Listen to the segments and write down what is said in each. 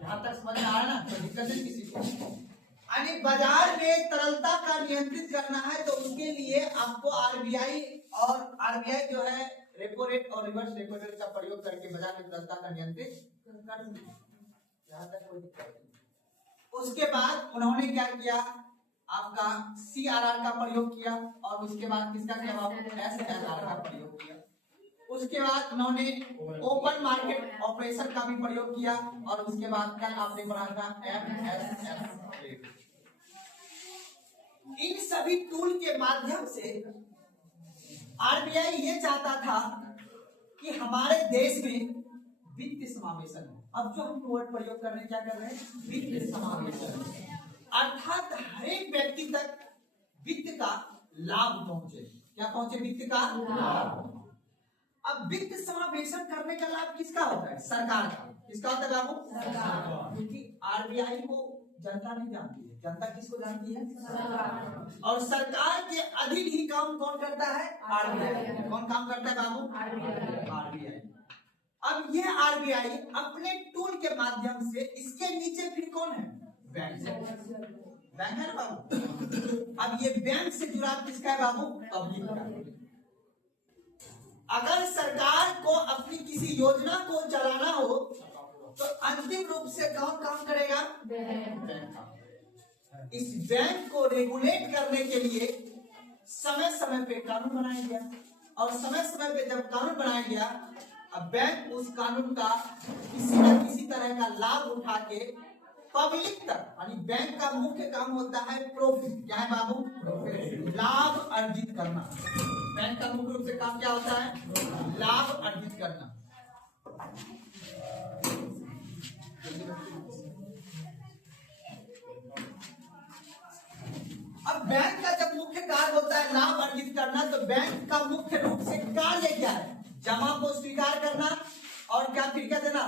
यहाँ तक समझ में आ रहा है ना, तो दिक्कत है किसी को। यानी बाजार में तरलता का नियंत्रित करना है तो उसके लिए आपको आरबीआई जो है रेपो रेट और रिवर्स रेपो रेट का प्रयोग करके बाजार में तरलता का नियंत्रित करना है। यहाँ तक कोई दिक्कत नहीं। उसके बाद उन्होंने क्या किया, आपका CRR का प्रयोग किया और उसके बाद किसका किया, SLR का प्रयोग किया। उसके बाद उन्होंने ओपन मार्केट ऑपरेशन का भी प्रयोग किया और उसके बाद कल आपने पढ़ा था MSF। इन सभी टूल के माध्यम से आरबीआई ये चाहता था कि हमारे देश में वित्त समावेशन हो। अब जो हम वर्ड प्रयोग कर रहे हैं, क्या कर रहे हैं, वित्त समावेशन, अर्थात हर एक व्यक्ति तक वित्त का लाभ पहुंचे। क्या पहुंचे, वित्त का लाभ। अब वित्त समावेशन करने का लाभ किसका होता है, सरकार का। किसका होता है बाबू, सरकार। क्योंकि आरबीआई को जनता नहीं जानती है, जनता किसको जानती है, सरकार। और सरकार के अधीन ही काम कौन करता है, आरबीआई। कौन काम करता है बाबू, आरबीआई। अब ये आरबीआई अपने टूल के माध्यम से, इसके नीचे फिर कौन है, बैंक है ना बाबू। अब ये बैंक से जुड़ा किसका है बाबू, पब्लिक का। अगर सरकार को अपनी किसी योजना को चलाना हो तो अंतिम रूप से कौन काम करेगा, बैंक। इस बैंक को रेगुलेट करने के लिए समय समय पे कानून बनाया गया और समय समय पे जब कानून बनाया गया, अब बैंक उस कानून का किसी न किसी तरह का लाभ उठा के पब्लिक तक, यानी बैंक का मुख्य काम होता है प्रॉफिट। क्या है बाबू, प्रॉफिट, लाभ अर्जित करना। बैंक का मुख्य रूप से काम क्या होता है, लाभ अर्जित करना। अब बैंक का जब मुख्य कार्य होता है लाभ अर्जित करना, तो बैंक का मुख्य रूप से कार्य क्या है, जमा को स्वीकार करना और क्या फिर क्या देना,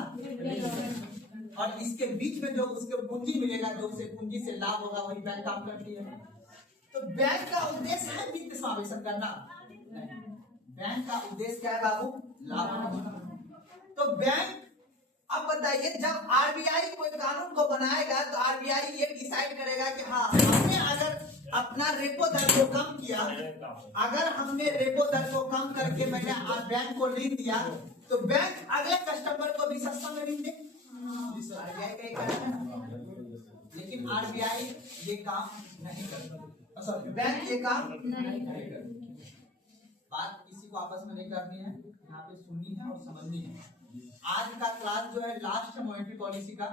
और इसके बीच में जो उसके पूंजी मिलेगा, जो उसे पूंजी से लाभ होगा, वही बैंक काम करती है। तो बैंक का उद्देश्य है वित्त समावेशन करना, बैंक का उद्देश्य क्या है बाबू, लाभ। तो बैंक, अब बताइए, जब आरबीआई कोई कानून को बनाएगा तो आरबीआई ये डिसाइड करेगा कि हाँ, हमने अगर अपना रेपो दर को कम किया, अगर हमने रेपो दर को कम करके मैंने बैंक को ऋण दिया, तो बैंक अगले कस्टमर को भी सस्ता में ऋण दे। आरबीआई का एक है ना, लेकिन आरबीआई ये काम नहीं करता, बैंक ये काम नहीं करेगा। बात किसी को आपस में नहीं करनी है, यहाँ पे सुननी है और समझनी है। आज का क्लास जो है लास्ट मॉनेटरी पॉलिसी का,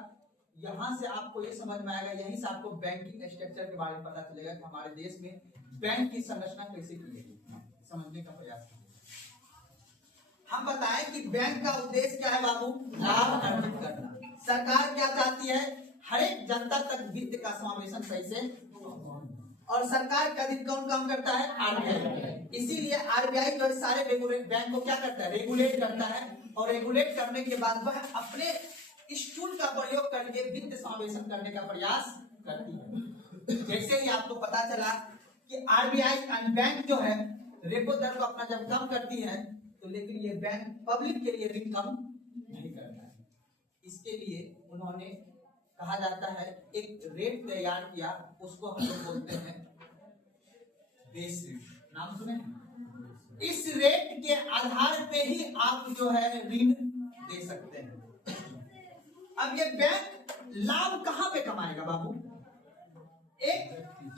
यहाँ से आपको ये समझ में आएगा, यहीं से आपको बैंकिंग स्ट्रक्चर के बारे में पता चलेगा कि हमारे देश में बैंक की संरचना कैसे की गई, समझने का प्रयास कीजिए। हम बताएं कि बैंक का उद्देश्य क्या है बाबू, लाभ अर्जित करना। सरकार क्या चाहती है, हर एक जनता तक वित्त का समावेशन सही से, और सरकार का अधीन कौन काम करता है, आरबीआई। इसीलिए आरबीआई जो है सारे रेगुलेट बैंक को क्या करता है, रेगुलेट करता है, और रेगुलेट करने के बाद वह अपने इस टूल का प्रयोग करके वित्त समावेशन करने का प्रयास करती है। जैसे ही आपको पता चला कि आरबीआई बैंक जो है रेपो दर को अपना जब कम करती है, तो लेकिन ये बैंक पब्लिक के लिए ऋण कम नहीं करता है। इसके लिए उन्होंने, कहा जाता है, एक रेट तैयार किया, उसको हम लोग बोलते हैं बेस रेट। नाम सुने? इस रेट के आधार पे ही आप जो है ऋण दे सकते हैं। अब ये बैंक लाभ कहां पे कमाएगा बाबू, एक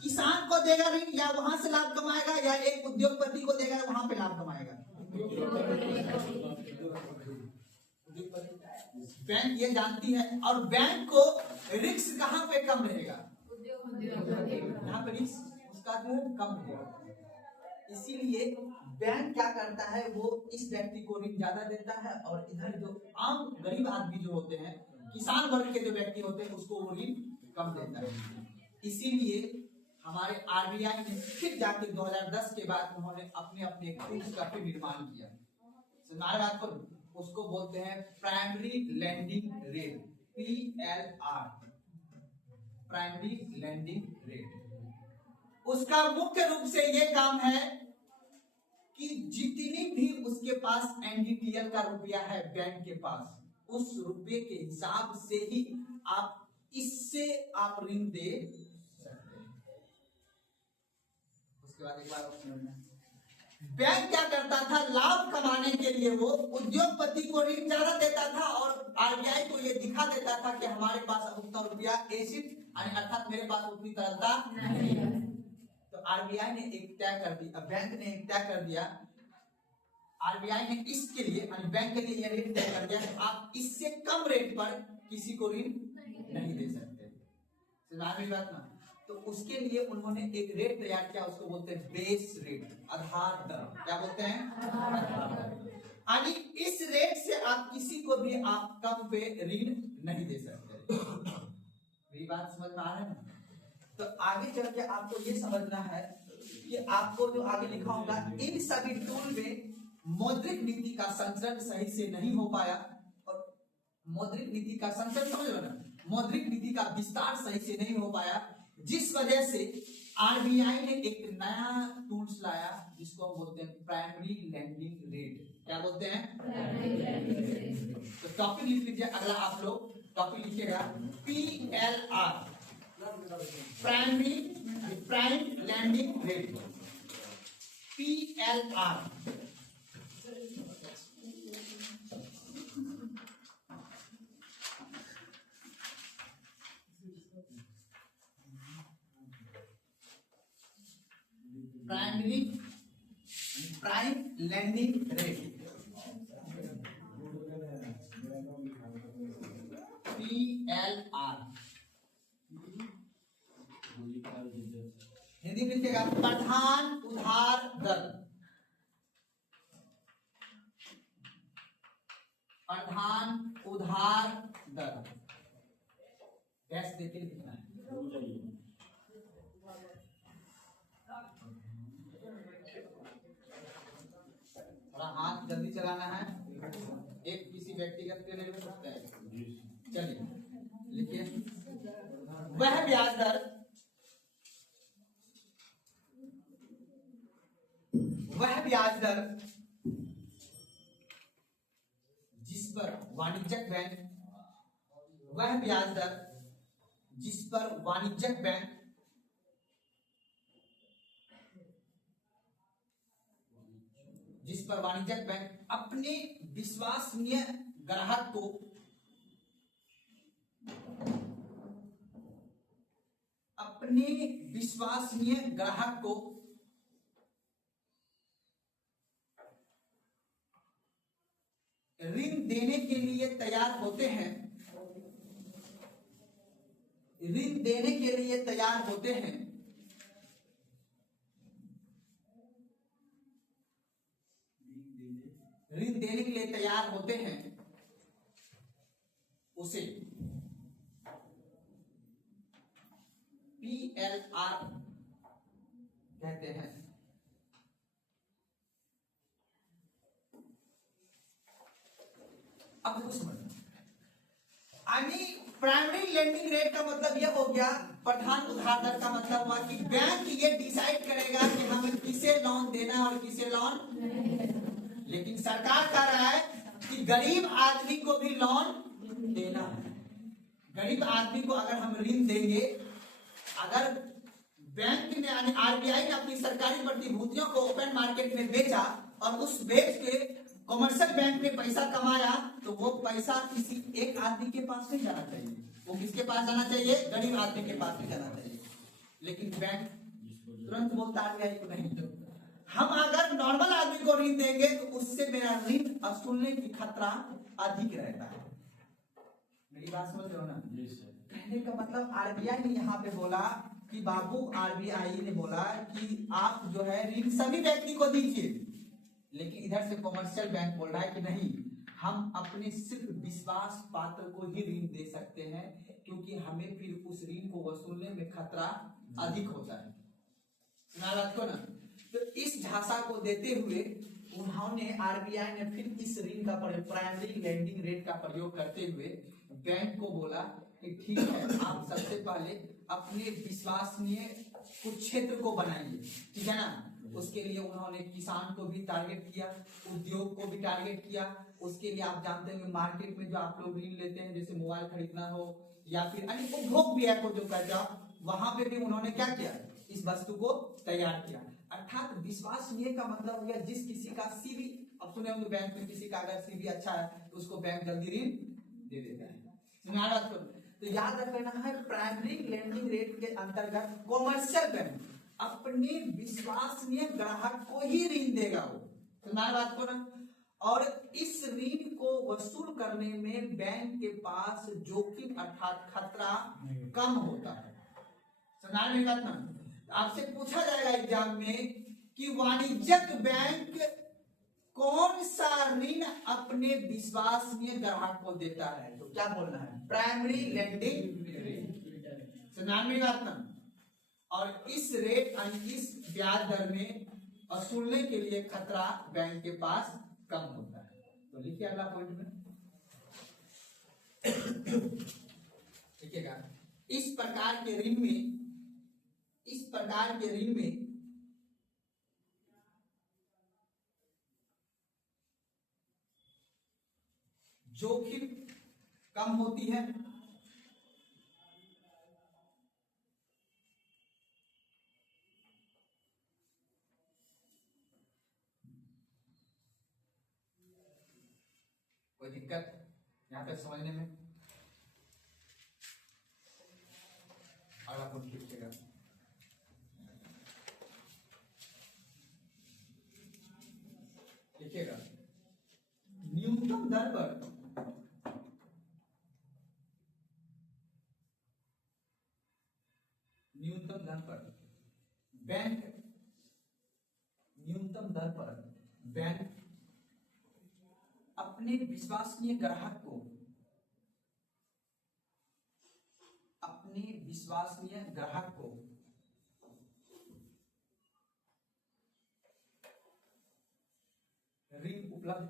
किसान को देगा ऋण, या वहां से लाभ कमाएगा, या एक उद्योगपति को देगा, वहां पे लाभ कमाएगा। बैंक ये जानती है, और बैंक को रिस्क कहां पे कम रहेगा, यहाँ पे रिस्क उसका जो है कम रहेगा। इसीलिए बैंक क्या करता है, वो इस व्यक्ति को ऋण ज्यादा देता है, और इधर जो आम गरीब आदमी जो होते हैं, किसान वर्ग के जो व्यक्ति होते हैं, उसको वो ऋण कम देता है। इसीलिए हमारे आरबीआई ने फिर जाके 2010 के बाद उन्होंने अपने अपने टूल्स का फिर निर्माण किया। सुनार बात को, उसको बोलते हैं primary landing rate, PLR, primary landing rate. उसका मुख्य रूप से ये काम है कि जितनी भी उसके पास एनडीटीएल का रुपया है बैंक के पास, उस रुपये के हिसाब से ही आप इससे आप ऋण दे सकते हैं। उसके बाद एक बार समझना, बैंक क्या करता था, लाभ कमाने के लिए वो उद्योगपति को ऋण ज्यादा देता था और आरबीआई को ये दिखा देता था कि हमारे पास उतना रुपया एसिड अर्थात मेरे पास उतनी तरलता नहीं है। तो आरबीआई ने एक तय कर दिया, बैंक ने एक तय कर दिया, आरबीआई ने इसके लिए बैंक के लिए ये रेट तय कर दिया कि आप इससे कम रेट पर किसी को ऋण नहीं दे सकते। समझ बात ना? तो उसके लिए उन्होंने एक रेट तैयार किया, उसको बोलते हैं बेस रेट, आधार दर। क्या बोलते हैं? आधार दर। यानी इस रेट से आप किसी को भी आप कम पे ऋण नहीं दे सकते। मेरी बात समझ में आ रहा है ना? तो आगे चल के आपको ये समझना है कि आपको जो आगे लिखा होगा, इन सभी टूल में मौद्रिक नीति का संचरण सही से नहीं हो पाया, और मौद्रिक नीति का संचरण समझ लो ना, मौद्रिक नीति का विस्तार सही से नहीं हो पाया, जिस वजह से आरबीआई ने एक नया टूल्स लाया जिसको हम बोलते हैं प्राइमरी लेंडिंग रेट। क्या बोलते हैं? तो टॉपिक लिख लीजिए, अगला आप लोग टॉपिक लिखिएगा PLR, prime landing rate, PLR। Prime landing rate, PLR। Hindi में लिखिएगा प्रधान उधार दर, प्रधान उधार दर। कैसे देखे लिखना है? थोड़ा हाथ जल्दी चलाना है, एक किसी व्यक्तिगत के लिए हो सकता है। चलिए लिखिए, वह ब्याज दर, वह ब्याज दर जिस पर वाणिज्यिक बैंक, वह ब्याज दर जिस पर वाणिज्यिक बैंक अपने विश्वसनीय ग्राहक को ऋण देने के लिए तैयार होते हैं, ऋण देने के लिए तैयार होते हैं, ऋण देने के लिए तैयार होते हैं, उसे PLR कहते हैं। अब कुछ प्राइमरी लेंडिंग रेट का मतलब यह हो गया, प्रधान उधार दर का मतलब हुआ कि बैंक ये डिसाइड करेगा कि हमें किसे लोन देना है और किसे लोन नहीं देना। लेकिन सरकार कह रहा है कि गरीब आदमी को भी लोन देना है। गरीब आदमी को अगर हम ऋण देंगे, अगर बैंक ने यानी आरबीआई ने अपनी सरकारी प्रतिभूतियों को ओपन मार्केट में बेचा और उस बेच के कॉमर्शियल बैंक ने पैसा कमाया, तो वो पैसा किसी एक आदमी के पास नहीं जाना चाहिए, वो किसके पास जाना चाहिए? गरीब आदमी के पास नहीं जाना चाहिए। लेकिन बैंक तुरंत बोलता है को नहीं दो। हम अगर नॉर्मल आदमी को ऋण देंगे तो उससे मेरा ऋण वसूलने की खतरा अधिक रहता है। मेरी बात समझ रहे हो ना? कहने का मतलब आरबीआई ने यहाँ पे बोला कि बाबू, आरबीआई ने बोला कि आप जो है ऋण सभी व्यक्ति को दीजिए, लेकिन इधर से कॉमर्शियल बैंक बोल रहा है कि नहीं, हम अपने सिर्फ विश्वास पात्र को ही ऋण दे सकते हैं, क्योंकि हमें फिर उस ऋण को वसूलने में खतरा अधिक होता है। सुना बात को ना? तो इस झांसा को देते हुए उन्होंने, आरबीआई ने फिर इस ऋण का प्राइमरी लेंडिंग रेट का प्रयोग करते हुए बैंक को बोला कि ठीक है, आप सबसे पहले अपने विश्वसनीय कुछ क्षेत्र को बनाइए, ठीक है ना? उसके लिए उन्होंने किसान को भी टारगेट किया, उद्योग को भी टारगेट किया। उसके लिए आप जानते हैं मार्केट में जो आप लोग ऋण लेते हैं, जैसे मोबाइल खरीदना हो या फिर अन्य उपभोग व्यय को जो कर्जा, वहां पे भी उन्होंने क्या किया, इस वस्तु को तैयार किया। अर्थात विश्वसनीय का मतलब हो गया जिस किसी का सीवी, अब सुने होंगे बैंक में किसी का अगर सीवी अच्छा है तो उसको बैंक जल्दी ऋण दे देता है। तो याद रखना है, प्राइमरी लेंडिंग रेट के अंतर्गत कॉमर्शियल बैंक अपने विश्वसनीय ग्राहक को ही ऋण देगा। वो सुना बात को ना। और इस ऋण को वसूल करने में बैंक के पास जोखिम अर्थात खतरा कम होता है। सुना नहीं बात ना। आपसे पूछा जाएगा एग्जाम में कि वाणिज्यिक बैंक कौन सा ऋण अपने विश्वसनीय ग्राहक को देता है, तो क्या बोलना है, प्राइमरी लेंडिंग रेट। सुना नहीं बात ना। और इस रेट इस ब्याज दर में वसूलने के लिए खतरा बैंक के पास कम होता है। तो लिखिए अगला पॉइंट में, लिखिएगा, इस प्रकार के ऋण में जोखिम कम होती है, कोई दिक्कत यहां तक समझने में? अगला पॉइंट लिखिएगा, लिखिएगा, न्यूनतम दर पर बैंक अपने विश्वसनीय ग्राहक को ऋण उपलब्ध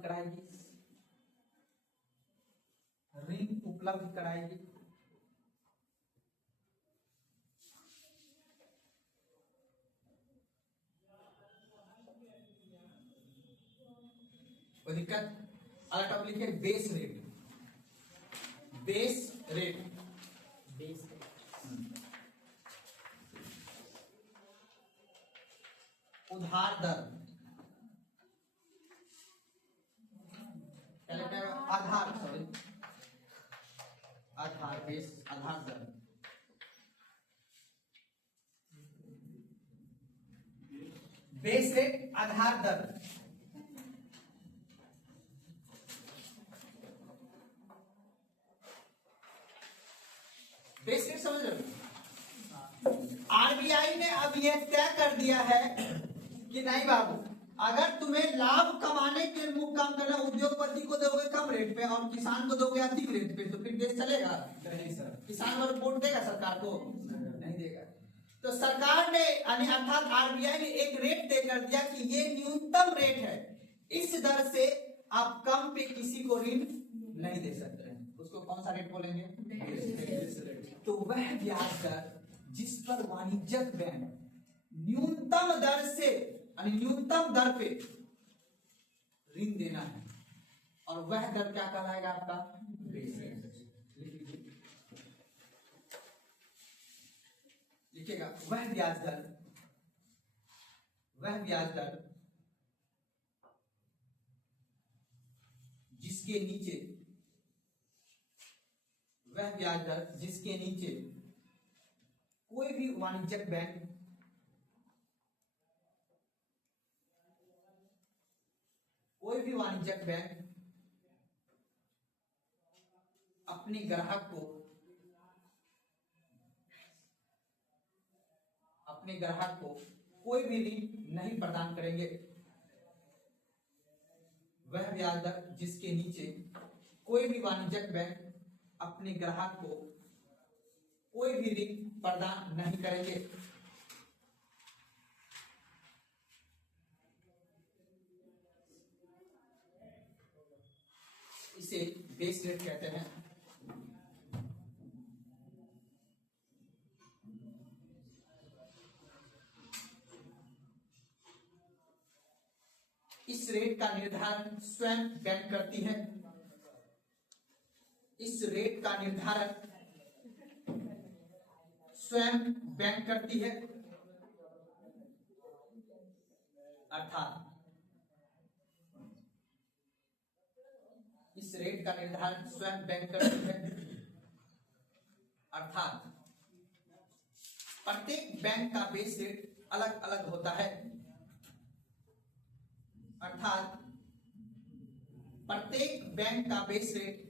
कराएगी। कोई दिक्कत? अगला टॉपिक लिखिए, बेस रेट। उधार दर, आधार दर। बेस रेट, आधार दर। बेस रेट समझ लो। आरबीआई ने अब यह तय कर दिया है कि नहीं बाबू, अगर तुम्हें लाभ कमाने के मुख्य काम करना, उद्योगपति को दोगे कम रेट पे और किसान को दोगे अधिक रेट पे, तो फिर देश चलेगा? नहीं सर। किसान को वोट देगा सरकार को? नहीं देगा। तो सरकार ने अर्थात आरबीआई ने एक रेट तय कर दिया कि ये न्यूनतम रेट है, इस दर से आप कम पे किसी को ऋण नहीं दे सकते हैं। उसको कौन सा रेट बोलेंगे? तो वह ब्याज दर जिस पर वाणिज्यिक बैंक न्यूनतम दर पे ऋण देना है, और वह दर क्या कहलाएगा आपका? Base rate. लिखिएगा, वह ब्याज दर जिसके नीचे कोई भी वाणिज्यिक बैंक अपने ग्राहक को कोई भी ऋण नहीं प्रदान करेंगे। वह ब्याज दर जिसके नीचे कोई भी वाणिज्यिक बैंक अपने ग्राहक को कोई भी ऋण प्रदान नहीं करेंगे। इसे बेस रेट कहते हैं। निर्धारण स्वयं बैंक करती है। इस रेट का निर्धारण स्वयं बैंक करती है, अर्थात इस रेट का निर्धारण स्वयं बैंक करती है, अर्थात प्रत्येक बैंक का बेस रेट अलग अलग होता है, अर्थात प्रत्येक बैंक का बेस रेट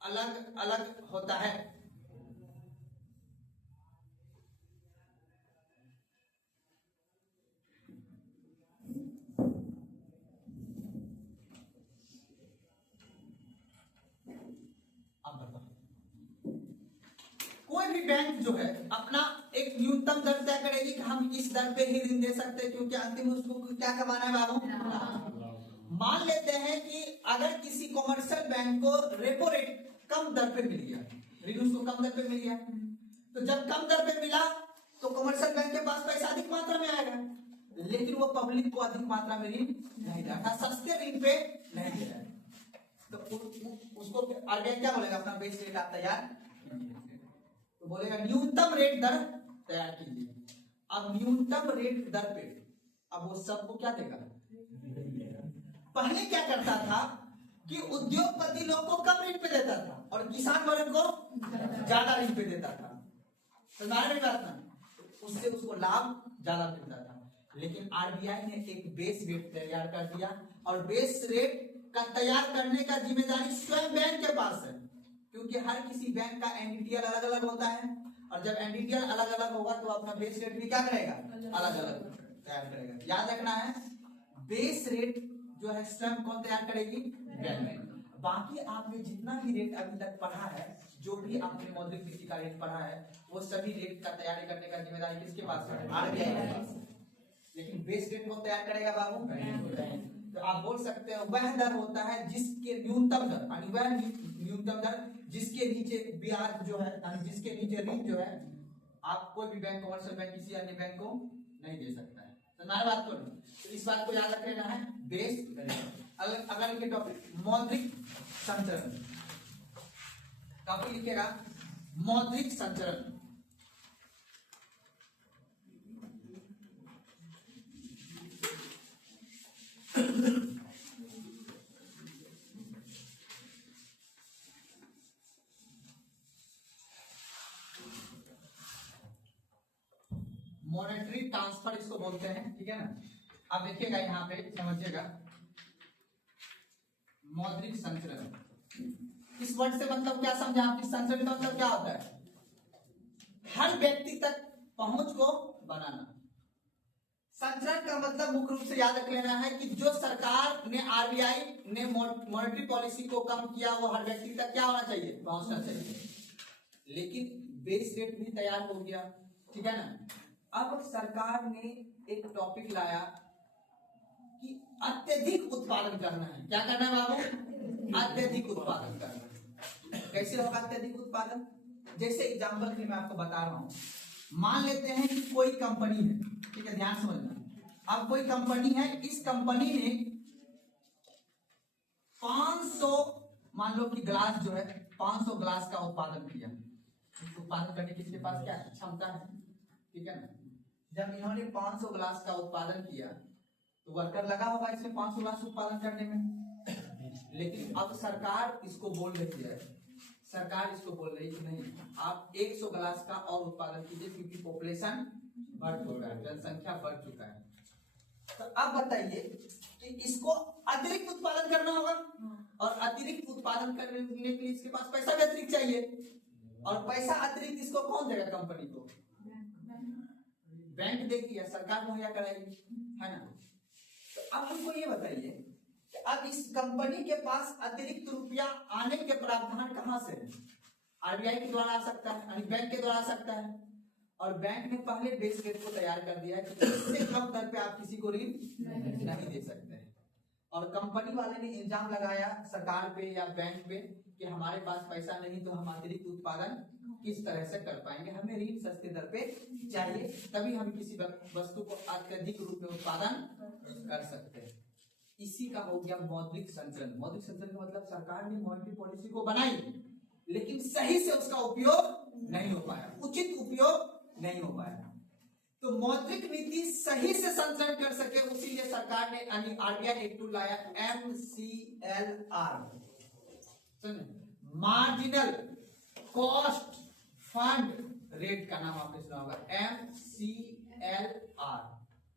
अलग अलग होता है। अब बताओ, कोई भी बैंक जो है अपना एक न्यूनतम दर तय करेगी कि हम इस दर पे ही ऋण दे सकते हैं, क्योंकि अंतिम उसको क्या कमाना है बाबू। मान लेते हैं कि अगर किसी कॉमर्शियल बैंक को रेपो रेट कम दर पे मिल गया, ऋण उसको कम दर पे मिल गया, तो जब कम दर पे मिला तो कॉमर्शियल बैंक के पास पैसा अधिक मात्रा में आएगा, लेकिन वो पब्लिक को अधिक मात्रा में ऋण नहीं देगा, सस्ते ऋण पे नहीं दे रहा है, तो उसको आगे क्या बोलेगा, अपना बेस रेट आप तैयार कीजिए, तो बोलेगा न्यूनतम रेट दर तैयार कीजिए। अब न्यूनतम रेट दर पे अब वो सबको क्या देगा, पहले क्या करता था कि उद्योगपति लोग को कम ऋण पे देता था और किसान वर्ग को ज्यादा ऋण पे देता था, तो बात ना, उससे उसको लाभ ज्यादा मिलता था। लेकिन आरबीआई ने एक बेस रेट तैयार कर दिया और बेस रेट का तैयार करने का जिम्मेदारी स्वयं बैंक के पास है, क्योंकि हर किसी बैंक का एनडीटीएल अलग अलग होता है, और जब एनडीटीएल अलग अलग होगा तो अपना बेस रेट भी क्या करेगा, अलग अलग तैयार करेगा। याद रखना है, बेस रेट जो है स्वयं कौन तैयार करेगी, बैंक। बाकी आपने जितना भी रेट अभी तक पढ़ा है, जो भी आपने मौद्रिक नीति का रेट पढ़ा है, वो सभी रेट का तैयारी करने का जिम्मेदारी किसके पास है, आरबीआई के पास। लेकिन बेस रेट कौन तैयार करेगा बाबू, तो आप बोल सकते हैं वह दर होता है जिसके न्यूनतम दर, यानी वह न्यूनतम दर जिसके नीचे ब्याज जो है, यानी जिसके नीचे ऋण जो है आप कोई भी बैंक, कमर्शियल बैंक किसी अन्य बैंक को नहीं दे सकता है। तो बात करो, तो इस बात को याद रख लेना है, बेस। अगर लिखे टॉपिक मौद्रिक संचरण, टॉपिक लिखेगा मौद्रिक संचरण। मॉनेटरी ट्रांसफर इसको बोलते हैं, ठीक है ना। अब देखिएगा यहाँ पे समझिएगा, मौद्रिक संचरण इस वर्ड से मतलब क्या समझा आप, संचरण का मतलब क्या होता है, हर व्यक्ति तक पहुंच को बनाना। संचरण का मतलब मुख्य रूप से याद रख लेना है कि जो सरकार ने, आरबीआई ने मॉनेटरी पॉलिसी को कम किया, वो हर व्यक्ति तक क्या होना चाहिए, पहुंचना चाहिए। लेकिन बेस रेट भी तैयार हो गया, ठीक है ना। अब सरकार ने एक टॉपिक लाया कि अत्यधिक उत्पादन करना है। क्या करना है बाबू, अत्यधिक उत्पादन करना है। कैसे होगा अत्यधिक उत्पादन, जैसे एग्जांपल मैं आपको बता रहा हूं, मान लेते हैं कि कोई कंपनी है, ठीक है, ध्यान समझना। अब कोई कंपनी है, इस कंपनी ने 500 मान लो कि ग्लास जो है 500 ग्लास का उत्पादन किया। उत्पादन करने की इसके पास क्या क्षमता है, ठीक है ना। जब इन्होंने 500 ग्लास का उत्पादन किया तो वर्कर लगा होगा इसमें 500 ग्लास उत्पादन करने में। लेकिन अब सरकार इसको बोल रही है, सरकार इसको बोल रही है नहीं, आप 100 ग्लास का और उत्पादन कीजिए, क्योंकि पॉपुलेशन बढ़ चुका है, जनसंख्या बढ़ चुका है। तो अब बताइए कि इसको अतिरिक्त उत्पादन करना होगा, और अतिरिक्त उत्पादन करने के लिए इसके पास पैसा भी अतिरिक्त चाहिए, और पैसा अतिरिक्त इसको कौन देगा, कंपनी को बैंक देगी या सरकार मुहैया कराएगी, है ना। तो अब हमको ये बताइए कि अब इस कंपनी के पास अतिरिक्त रुपया आने के प्रावधान कहां से है, आरबीआई के द्वारा आ सकता है, यानी बैंक के द्वारा आ सकता है, और बैंक ने पहले बेस रेट को तैयार कर दिया है कि इससे कम दर पे आप किसी को ऋण नहीं दे सकते हैं। और कंपनी वाले ने इल्जाम लगाया सरकार पे या बैंक पे कि हमारे पास पैसा नहीं, तो हम अतिरिक्त उत्पादन किस तरह से कर पाएंगे, हमें ऋण सस्ते दर पे चाहिए, तभी हम किसी वस्तु को अत्यधिक रूप में उत्पादन कर सकते हैं। इसी का हो गया मौद्रिक संचलन। मौद्रिक संचलन का मतलब सरकार ने मॉनेटरी पॉलिसी को बनाई लेकिन सही से उसका उपयोग नहीं हो पाया, उचित उपयोग नहीं हो पाया। तो मौद्रिक नीति सही से संचलन कर सके उसीलिए सरकार ने यानी आरबीआई एक टूल लाया MCLR, marginal cost fund rate का नाम आपने सुना होगा, MCLR,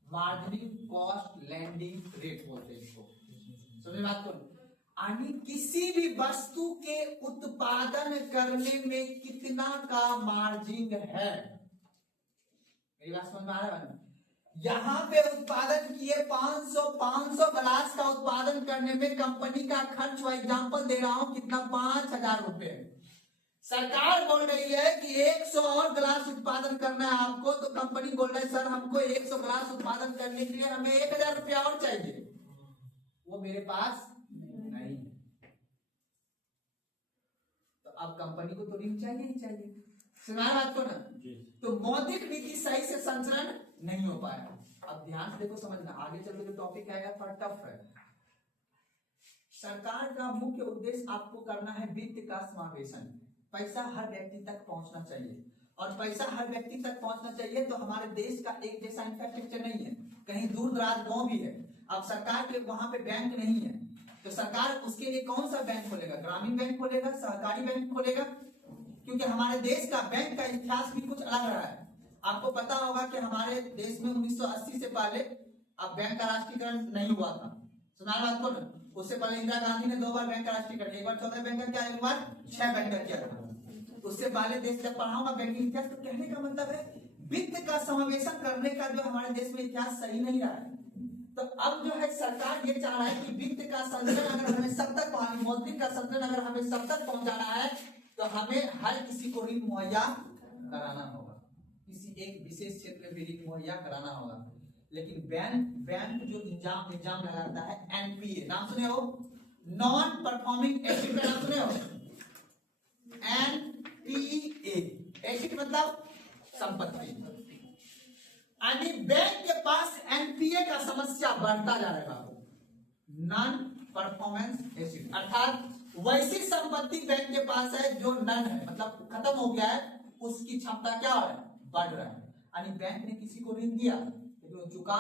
marginal cost landing rate बोलते हैं इसको। समझे बात को? यानी किसी भी वस्तु के उत्पादन करने में कितना का मार्जिन है, मेरी बात समझ में आ रहा है? यहाँ पे उत्पादन किए 500 गिलास का उत्पादन करने में कंपनी का खर्च, एग्जांपल दे रहा हूं कितना, 5,000 रुपए। सरकार बोल रही है कि 100 और गिलास उत्पादन करना है आपको, तो कंपनी बोल रही है सर हमको 100 गिलास उत्पादन करने के लिए हमें 1,000 रुपया और चाहिए, वो मेरे पास नहीं। तो अब कंपनी को तो ऋण चाहिए ही चाहिए, सुना बात को ना? तो मौद्रिक नीति सही से संचलन नहीं हो पाया। अब ध्यान से देखो, समझना, आगे चल के जो टॉपिक आएगा थोड़ा टफ है। सरकार का मुख्य उद्देश्य आपको करना है वित्त का समावेशन, पैसा हर व्यक्ति तक पहुंचना चाहिए, और पैसा हर व्यक्ति तक पहुंचना चाहिए तो हमारे देश का एक जैसा इंफ्रास्ट्रक्चर नहीं है, कहीं दूर दराज गांव भी है। अब सरकार के वहां पे बैंक नहीं है तो सरकार उसके लिए कौन सा बैंक खोलेगा? ग्रामीण बैंक खोलेगा, सहकारी बैंक खोलेगा, क्योंकि हमारे देश का बैंक का इतिहास भी कुछ अलग रहा है। आपको पता होगा कि हमारे देश में 1980 से पहले अब बैंक का राष्ट्रीयकरण नहीं हुआ था, सुना बात को ना? उससे पहले इंदिरा गांधी ने 2 बार बैंक का राष्ट्रीयकरण, एक बार 14 बैंक का किया, एक बार 6 बैंक का किया था। उससे पहले देश जब पढ़ाऊंगा बैंकिंग इतिहास, तो कहने का मतलब है वित्त का समावेशन करने का जो हमारे देश में इतिहास सही नहीं रहा है। तो अब जो है सरकार ये चाह रहा है कि वित्त का संचलन अगर हमें सब तक, मौद्रिक का संचलन अगर हमें सब तक पहुंचाना है तो हमें हर किसी को ऋण मुहैया कराना होगा, किसी एक विशेष क्षेत्र में भी ऋण मुहैया कराना होगा। लेकिन बैंक जो एग्जाम लगाता है एनपीए, नाम सुने हो? नॉन परफॉर्मिंग एसेट का नाम सुने हो? एनपीए, एसेट मतलब संपत्ति। यानी बैंक के पास एनपीए का समस्या बढ़ता जा रहा है, नॉन परफॉर्मेंस एसेट, अर्थात वैसी संपत्ति बैंक के पास है जो नन है, मतलब खत्म हो गया है, उसकी क्षमता क्या है? बढ़ रहा है। यानी बैंक ने किसी को ऋण दिया लेकिन वो चुका,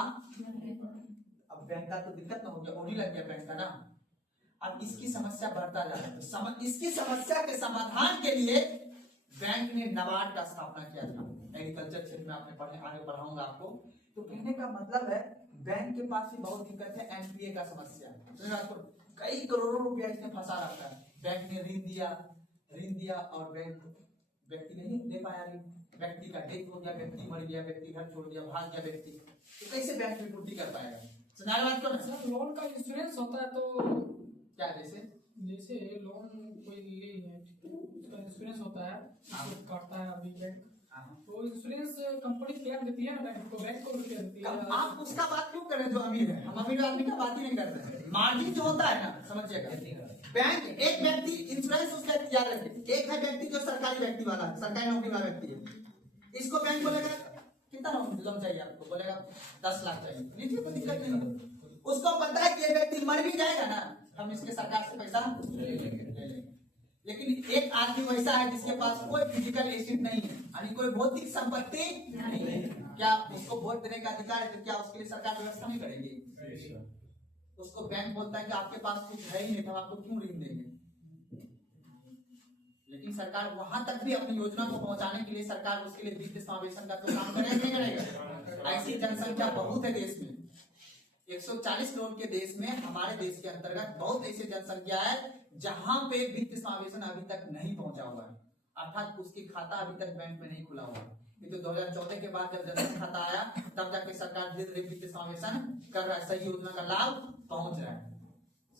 अब बैंक का तो दिक्कत ना हो गया, ओढ़ी लग गया बैंक का ना। अब इसकी समस्या बढ़ता जा रहा है, तो इसकी समस्या के समाधान के लिए बैंक ने नाबार्ड का स्थापना किया था। एग्रीकल्चर क्षेत्र में आपने पढ़े, आगे पढ़ाऊंगा आपको। तो कहने का मतलब है बैंक के पास भी बहुत दिक्कत है, एनपीए का समस्या है, कई करोड़ों रुपया इसने फंसा रखा है। बैंक ने ऋण दिया और व्यक्ति नहीं दे पाया ऋण, व्यक्ति का डेथ हो गया, व्यक्ति मर गया, व्यक्ति घर छोड़ दिया, भाग गया व्यक्ति, तो कैसे बैंक में पूर्ति कर पाएगा? सुना बात को? लोन का इंश्योरेंस होता है तो क्या, जैसे लोन कोई ले है, उसका इंश्योरेंस होता है, काटता है अभी बैंक, तो इंश्योरेंस कंपनी क्लेम देती है ना बैंक को भी क्लेम देती है। आप उसका बात क्यों कर रहे हैं जो अमीर है? हम अमीर आदमी का बात ही नहीं कर रहे हैं। मार्जिन जो होता है ना, समझिएगा, बैंक एक व्यक्ति इंश्योरेंस उसका याद रखिए, एक है व्यक्ति जो सरकारी व्यक्ति वाला, सरकारी नौकरी वाला व्यक्ति है, इसको बैंक बोलेगा कितना लोन चाहिए आपको, बोलेगा 10 लाख चाहिए, लीजिए, कोई दिक्कत नहीं है। उसको पता है कि ये व्यक्ति मर भी जाएगा ना, हम इसके सरकार से पैसा ले लेंगे। लेकिन एक आदमी वैसा है जिसके पास कोई फिजिकल एसेट नहीं है, यानी कोई भौतिक संपत्ति नहीं है, क्या उसको वोट देने का अधिकार है? तो क्या उसके लिए सरकार व्यवस्था नहीं करेगी? उसको बैंक बोलता है कि आपके पास कुछ है ही नहीं, हम आपको क्यों ऋण देंगे? लेकिन सरकार वहां तक भी अपनी योजना को पहुंचाने के लिए सरकार उसके लिए वित्त समावेशन का तो काम करेगा, नहीं करेगा? ऐसी जनसंख्या बहुत है देश में, 140 करोड़ के देश में, हमारे देश के अंतर्गत बहुत ऐसी जनसंख्या है जहां पे वित्त समावेशन अभी तक नहीं पहुंचा हुआ है, अर्थात उसकी खाता अभी तक बैंक में नहीं खुला हुआ है। तो 2014 के बाद जब जनधन खाता आया तब जाके सरकार धीरे धीरे वित्त समावेशन कर रहा है, सही योजना का लाभ पहुंच रहा है।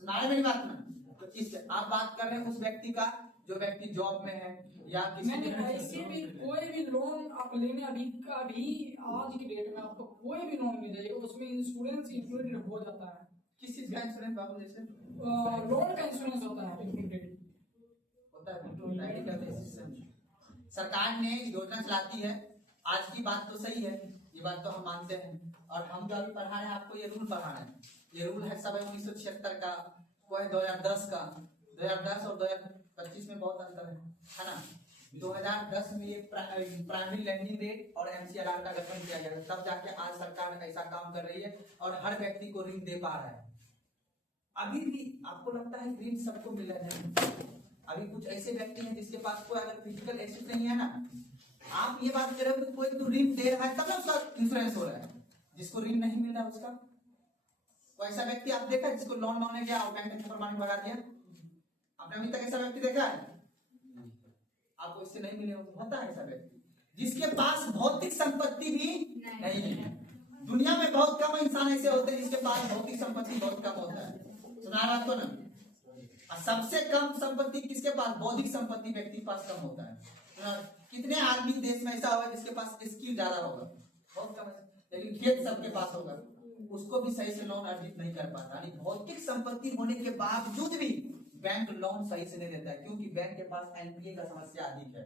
सुना है मेरी बात ना? तो इस आप बात कर रहे हैं उस व्यक्ति का जो व्यक्ति जॉब में है या किसी भी कोई भी लोन आप लेने अभी आज की डेट में आपको कोई भी लोन मिल जाएगा, उसमें इंश्योरेंस इंक्लूडेड हो जाता है। किस चीज का इंश्योरेंस बाबू? जैसे लोन का इंश्योरेंस होता है, इंक्लूडेड होता है। सरकार ने योजना चलाती है, आज की बात तो सही है, ये बात तो हम मानते हैं, और हम जो अभी पढ़ा रहे हैं आपको ये रूल पढ़ा रहे हैं, ये रूल है सब 1976 का, वो है 2010 का। 2010 और 2025 में बहुत अंतर है ना। 2010 में ये प्राइमरी लैंडिंग रेट और MCLR का गठन किया गया, तब जाके आज सरकार ऐसा काम कर रही है और हर व्यक्ति को ऋण दे पा रहा है। अभी भी आपको लगता है ऋण सबको मिल रहा है? अभी कुछ ऐसे व्यक्ति हैं जिसके पास कोई अगर फिजिकल एसेट नहीं है ना, आप ये बात कर रहे हो कि कोई तो ऋण दे रहा है तब ना उसका इंश्योरेंस हो रहा है, जिसको ऋण नहीं मिल रहा है उसका। कोई ऐसा व्यक्ति आप देखा है जिसको लोन मांगने गया और बैंक ने प्रमाणित भगा दिया? आपने अभी तक ऐसा व्यक्ति देखा है? आपको इससे नहीं मिले होता है ऐसा व्यक्ति जिसके पास भौतिक संपत्ति भी नहीं है। दुनिया में बहुत कम इंसान ऐसे होते हैं जिसके पास भौतिक संपत्ति बहुत कम होता है। सुना आपको ना? सबसे कम संपत्ति किसके पास? बौद्धिक संपत्ति व्यक्ति के पास कम होता है। कितने आदमी देश में ऐसा होगा जिसके पास स्किल ज्यादा होगा? बहुत कम है, लेकिन खेत सबके पास होगा, उसको भी सही से लोन अर्जित नहीं कर पाता। भौतिक संपत्ति होने के बावजूद भी बैंक लोन सही से नहीं देता है, क्योंकि बैंक के पास NPA का समस्या अधिक है।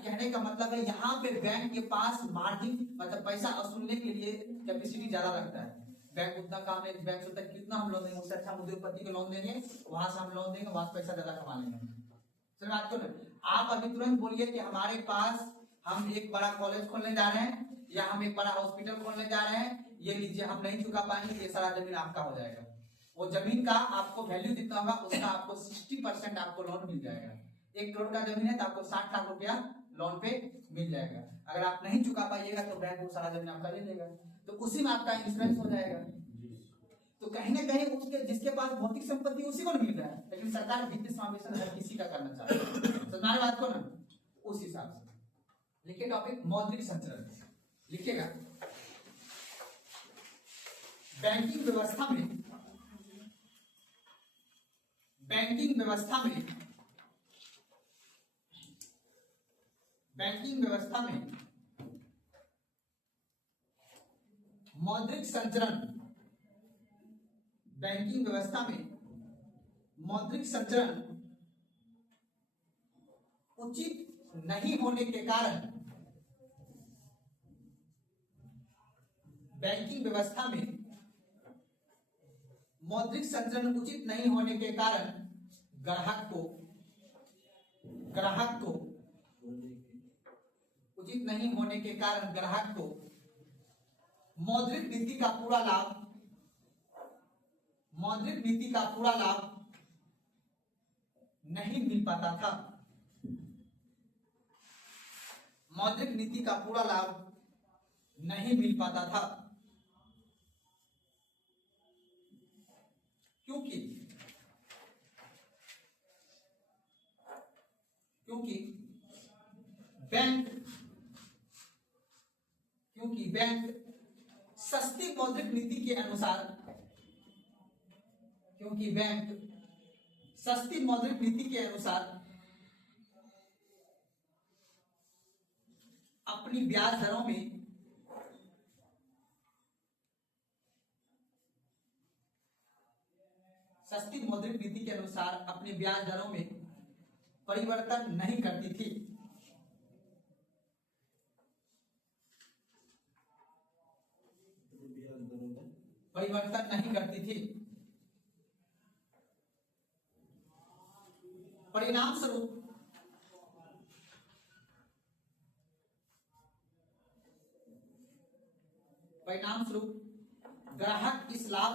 कहने का मतलब है यहाँ पे बैंक के पास मार्जिन मतलब पैसा वसूलने के लिए कैपेसिटी ज्यादा रखता है। बैंक उतना काम है, बैंक सोचता है कितना हम लोन देंगे, उससे अच्छा उद्योगपति को लोन देंगे, वहां से हम लोन देंगे, वहां से पैसा ज्यादा कमा लेंगे। बात को आप अभी तुरंत बोलिए कि हमारे पास हम एक बड़ा कॉलेज खोलने जा रहे हैं या हम एक बड़ा हॉस्पिटल खोलने जा रहे हैं, ये लीजिए हम नहीं चुका पाएंगे, ये सारा जमीन आपका हो जाएगा। वो जमीन का आपको वैल्यू जितना होगा उसका आपको 60% आपको लोन मिल जाएगा। 1 करोड़ का जमीन है तो आपको 60 लाख रुपया लोन पे मिल जाएगा। अगर आप नहीं चुका पाइएगा तो बैंक वो सारा जमीन आपका ले लेगा, तो उसी में आपका इंश्योरेंस हो जाएगा। तो कहीं ना कहीं उसके जिसके पास भौतिक संपत्ति उसी को मिल रहा है, लेकिन सरकार वित्तीय समावेशन हर किसी का करना चाहती है। समझ बात को ना? उस हिसाब से लिखिए टॉपिक मौद्रिक संचरण, लिखिएगा। बैंकिंग व्यवस्था में मौद्रिक संचरण, बैंकिंग व्यवस्था में मौद्रिक संचरण उचित नहीं होने के कारण, बैंकिंग व्यवस्था में मौद्रिक संचरण उचित नहीं होने के कारण ग्राहक को उचित नहीं होने के कारण ग्राहक को मौद्रिक नीति का पूरा लाभ नहीं मिल पाता था। मौद्रिक नीति का पूरा लाभ नहीं मिल पाता था क्योंकि बैंक सस्ती मौद्रिक नीति के अनुसार अपनी ब्याज दरों में परिवर्तन नहीं करती थी। परिणाम स्वरूप ग्राहक इस लाभ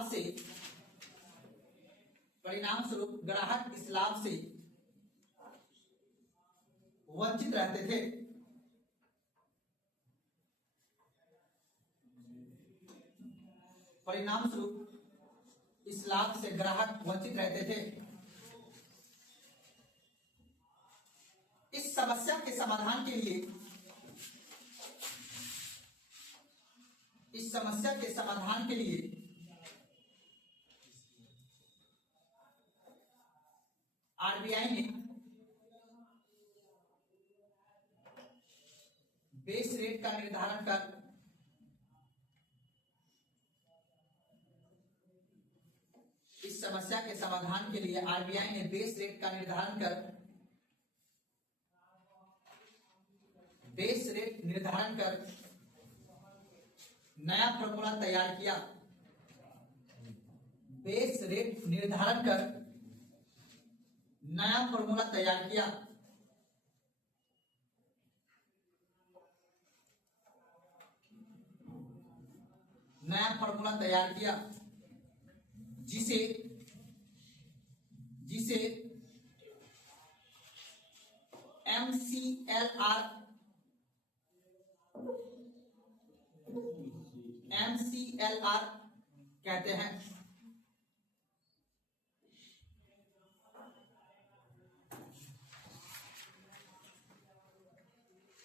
से वंचित रहते थे। इस समस्या के समाधान के लिए आरबीआई ने बेस रेट का निर्धारण कर नया फॉर्मूला तैयार किया। बेस रेट निर्धारण कर नया फॉर्मूला तैयार किया। जिसे MCLR कहते हैं।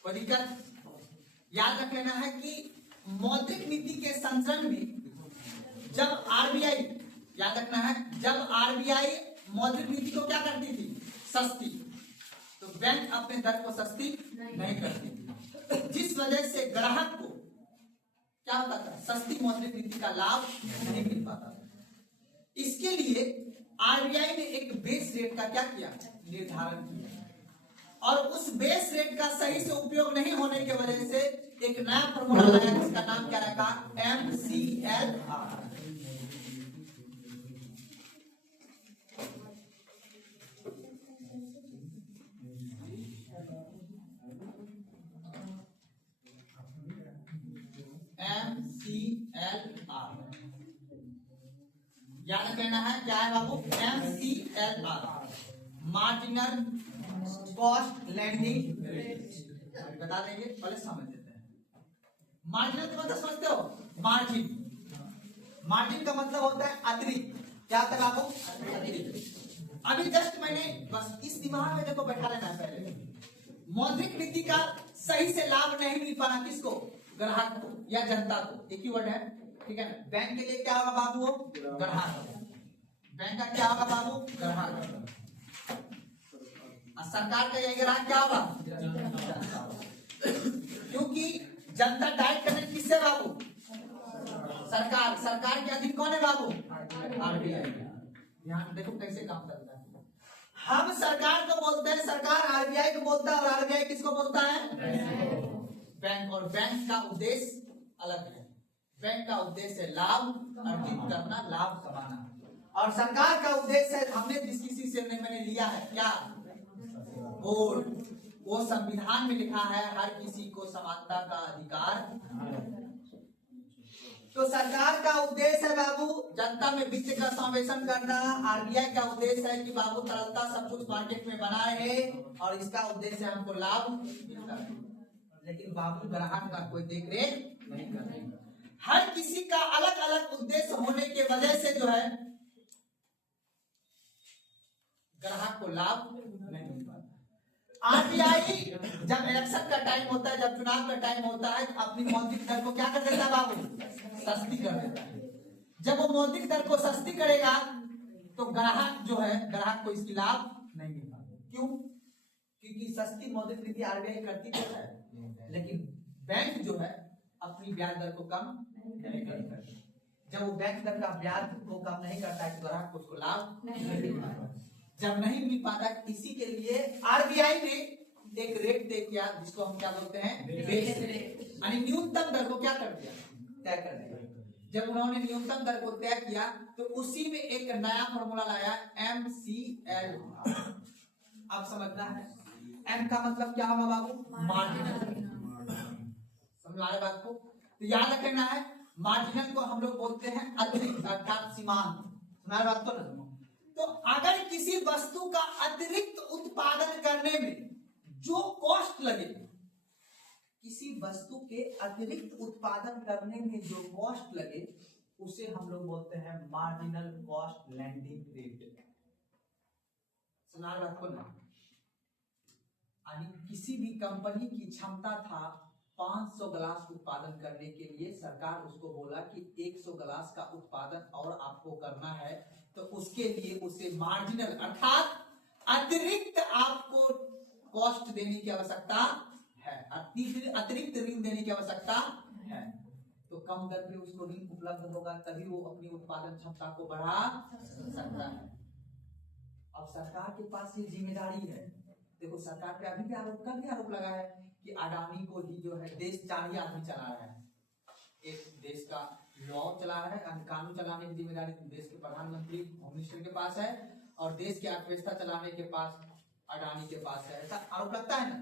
कोई दिक्कत? याद रख लेना है कि मौद्रिक नीति के संचरण में जब आरबीआई, याद रखना है, जब आरबीआई मौद्रिक नीति को क्या करती थी? सस्ती। तो बैंक अपने दर को सस्ती नहीं करती थी, जिस वजह से ग्राहक को क्या होता था? सस्ती मौद्रिक नीति का लाभ नहीं मिल पाता था। इसके लिए आरबीआई ने एक बेस रेट का क्या किया? निर्धारण किया। और उस बेस रेट का सही से उपयोग नहीं होने की वजह से एक नया फॉर्मूला लाया जिसका नाम क्या रखा? MCLR। याद रखना है क्या है बाबू? MCLR, marginal cost landing rate. बता देंगे, पहले समझ लेते हैं। मार्जिनल का मतलब समझते हो? मार्जिन का मतलब होता है अतिरिक्त। क्या होता है बाबू? अतिरिक्त। अभी जस्ट मैंने बस इस दिमाग में देखो बैठा लेना है पहले। मौद्रिक नीति का सही से लाभ नहीं मिल पाना किसको? ग्राहक को या जनता को, एक ही वर्ड है, ठीक है ना? बैंक के लिए क्या होगा बाबू? ग्राहक। बैंक का क्या होगा बाबू? ग्राहक। सरकार का यही ग्राहक क्या होगा? क्योंकि जनता डाइट करने किससे बाबू? सरकार के अधीन कौन है बाबू? आरबीआई। ध्यान देखो कैसे काम करता है। हम सरकार को बोलते हैं, सरकार आरबीआई को बोलता है, और आरबीआई किसको बोलता है? बैंक। और बैंक का उद्देश्य अलग है। बैंक का उद्देश्य है लाभ अर्जित करना, लाभ कमाना। और सरकार का उद्देश्य है, हमने जिस किसी से मैंने लिया है क्या? वोट। वो संविधान में लिखा है हर किसी को समानता का अधिकार। तो सरकार का उद्देश्य है बाबू जनता में वित्त का समावेशन करना। आरबीआई का उद्देश्य है कि बाबू तरलता सब कुछ मार्केट में बना रहे, और इसका उद्देश्य है हमको लाभ मिलता है। लेकिन बाबू ग्राहक का कोई देख रेख नहीं कर रहे। हर किसी का अलग अलग उद्देश्य होने के वजह से जो है ग्राहक को लाभ नहीं मिल पाता। आरबीआई जब इलेक्शन का टाइम होता है, जब चुनाव का टाइम होता है, तो अपनी मौद्रिक दर को क्या कर देता है बाबू? सस्ती कर देता है। जब वो मौद्रिक दर को सस्ती करेगा तो ग्राहक जो है, ग्राहक को इसकी लाभ नहीं मिल पाता। क्यों? क्योंकि सस्ती मौद्रिक नीति आरबीआई करती तो है, लेकिन बैंक जो है अपनी ब्याज दर को कम नहीं करता। जब वो बैंक दर का ब्याज को कम नहीं करता है तो ग्राहक को उसको लाभ नहीं मिल पाता। जब नहीं मिल पाता, इसी के लिए आरबीआई ने एक रेट तय किया जिसको हम क्या बोलते हैं? Base rate. यानी न्यूनतम दर को क्या कर दिया? तय कर दिया। जब उन्होंने न्यूनतम दर को तय किया तो उसी में एक नया फॉर्मूला लाया, MCL। अब समझना है M का मतलब क्या होगा बाबू? मार्जिनल। समझ रहे बात को? तो याद रखना है मार्जिनल को हम लोग बोलते हैं अतिरिक्त अर्थात सीमांत। सुना बात को ना? तो अगर किसी वस्तु का अतिरिक्त उत्पादन करने में जो कॉस्ट लगे, किसी वस्तु के अतिरिक्त उत्पादन करने में जो कॉस्ट लगे, उसे हम लोग बोलते हैं मार्जिनल कॉस्ट लैंडिंग रेट। सुना रखो ना? किसी भी कंपनी की क्षमता था 500 गिलास उत्पादन करने के लिए, सरकार उसको बोला कि 100 गिलास का उत्पादन और आपको करना है, तो उसके लिए उसे मार्जिनल अर्थात अतिरिक्त आपको कॉस्ट देने की आवश्यकता है, अतिरिक्त ऋण देने की आवश्यकता है। तो कम दर पे उसको ऋण उपलब्ध होगा, तभी वो अपनी उत्पादन क्षमता को बढ़ा सकता है। अब सरकार के पास ये जिम्मेदारी है। देखो सरकार पे अभी भी आरोप लगा है कि अडानी को ही जो है देश 4 ही आदमी चला रहा है। एक देश का लॉ चला है, कानून चलाने की जिम्मेदारी देश के प्रधानमंत्री होम मिनिस्टर के पास है, और देश की अर्थव्यवस्था चलाने के पास अडानी के पास है। ऐसा आरोप लगता है ना।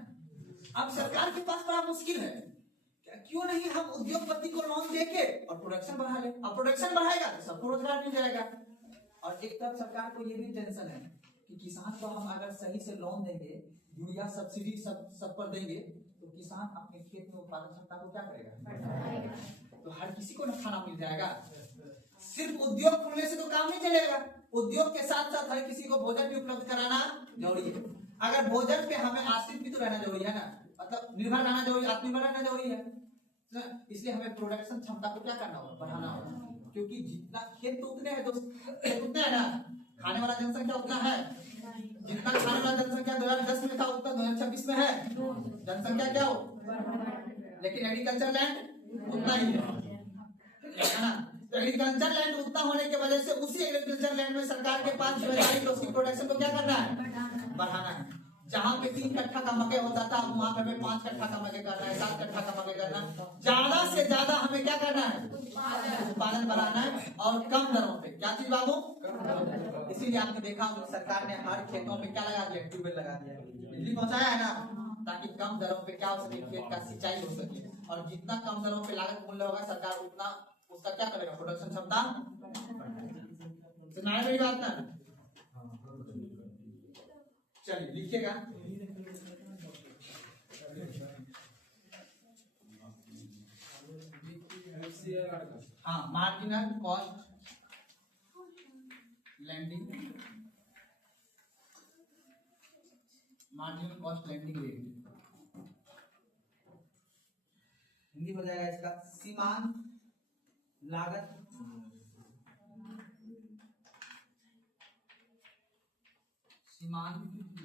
अब सरकार के पास बड़ा मुश्किल है, क्यों नहीं हम उद्योगपति को लोन देके और प्रोडक्शन बढ़ा ले। अब प्रोडक्शन बढ़ाएगा तो सबको रोजगार मिल जाएगा। और एक तरफ सरकार को ये भी टेंशन है कि किसान को हम अगर सही से लोन देंगे, यूरिया सब्सिडी सब पर देंगे, तो किसान अपने खेत में उत्पादन क्षमता को क्या करेगा, तो हर किसी को ना खाना मिल जाएगा। सिर्फ उद्योग खुलने से तो काम नहीं चलेगा, उद्योग के साथ साथ हर किसी को भोजन भी उपलब्ध कराना जरूरी है। अगर भोजन पे हमें आश्रित भी तो रहना जरूरी है ना, मतलब निर्भर रहना जरूरी, आत्मनिर्भर रहना जरूरी है। इसलिए हमें प्रोडक्शन क्षमता को क्या करना होगा, बढ़ाना होगा। क्योंकि जितना खेत तो उतने हैं, खेत उतने है ना, खाने वाला जनसंख्या उतना है। जितना खाने वाला जनसंख्या 2010 में था उतना 2026 में है। जनसंख्या क्या हो, लेकिन एग्रीकल्चर लैंड उतना ही है ना। तो एग्रीकल्चर लैंड उतना होने की वजह से उसी एग्रीकल्चर लैंड में सरकार के पास जिम्मेदारी है उसकी प्रोडक्शन को क्या करना है, बढ़ाना है। जहां पे 3 कट्ठा का मकई होता था वहां पे हमें 5 कट्ठा का मकई करना है, 7 कट्ठा का मकई करना है। ज्यादा से ज्यादा हमें क्या करना है, उत्पादन बढ़ाना है, और कम दरों पे। क्या चीज बाबू, इसीलिए आपने देखा सरकार ने हर खेतों में क्या लगा दिया, ट्यूबवेल लगा दिया, बिजली पहुंचाया है ना, ताकि कम दरों पे क्या हो सके, खेत का सिंचाई हो सके। और जितना कम दरों पे लागत मूल्य होगा सरकार उतना उसका क्या करेगा, प्रोडक्शन क्षमता। सुनाए मेरी बात ना, चलिए लिखिएगा। हाँ, marginal cost landing, marginal cost landing rate Hindi हो जाएगा इसका सीमांत लागत, सीमांत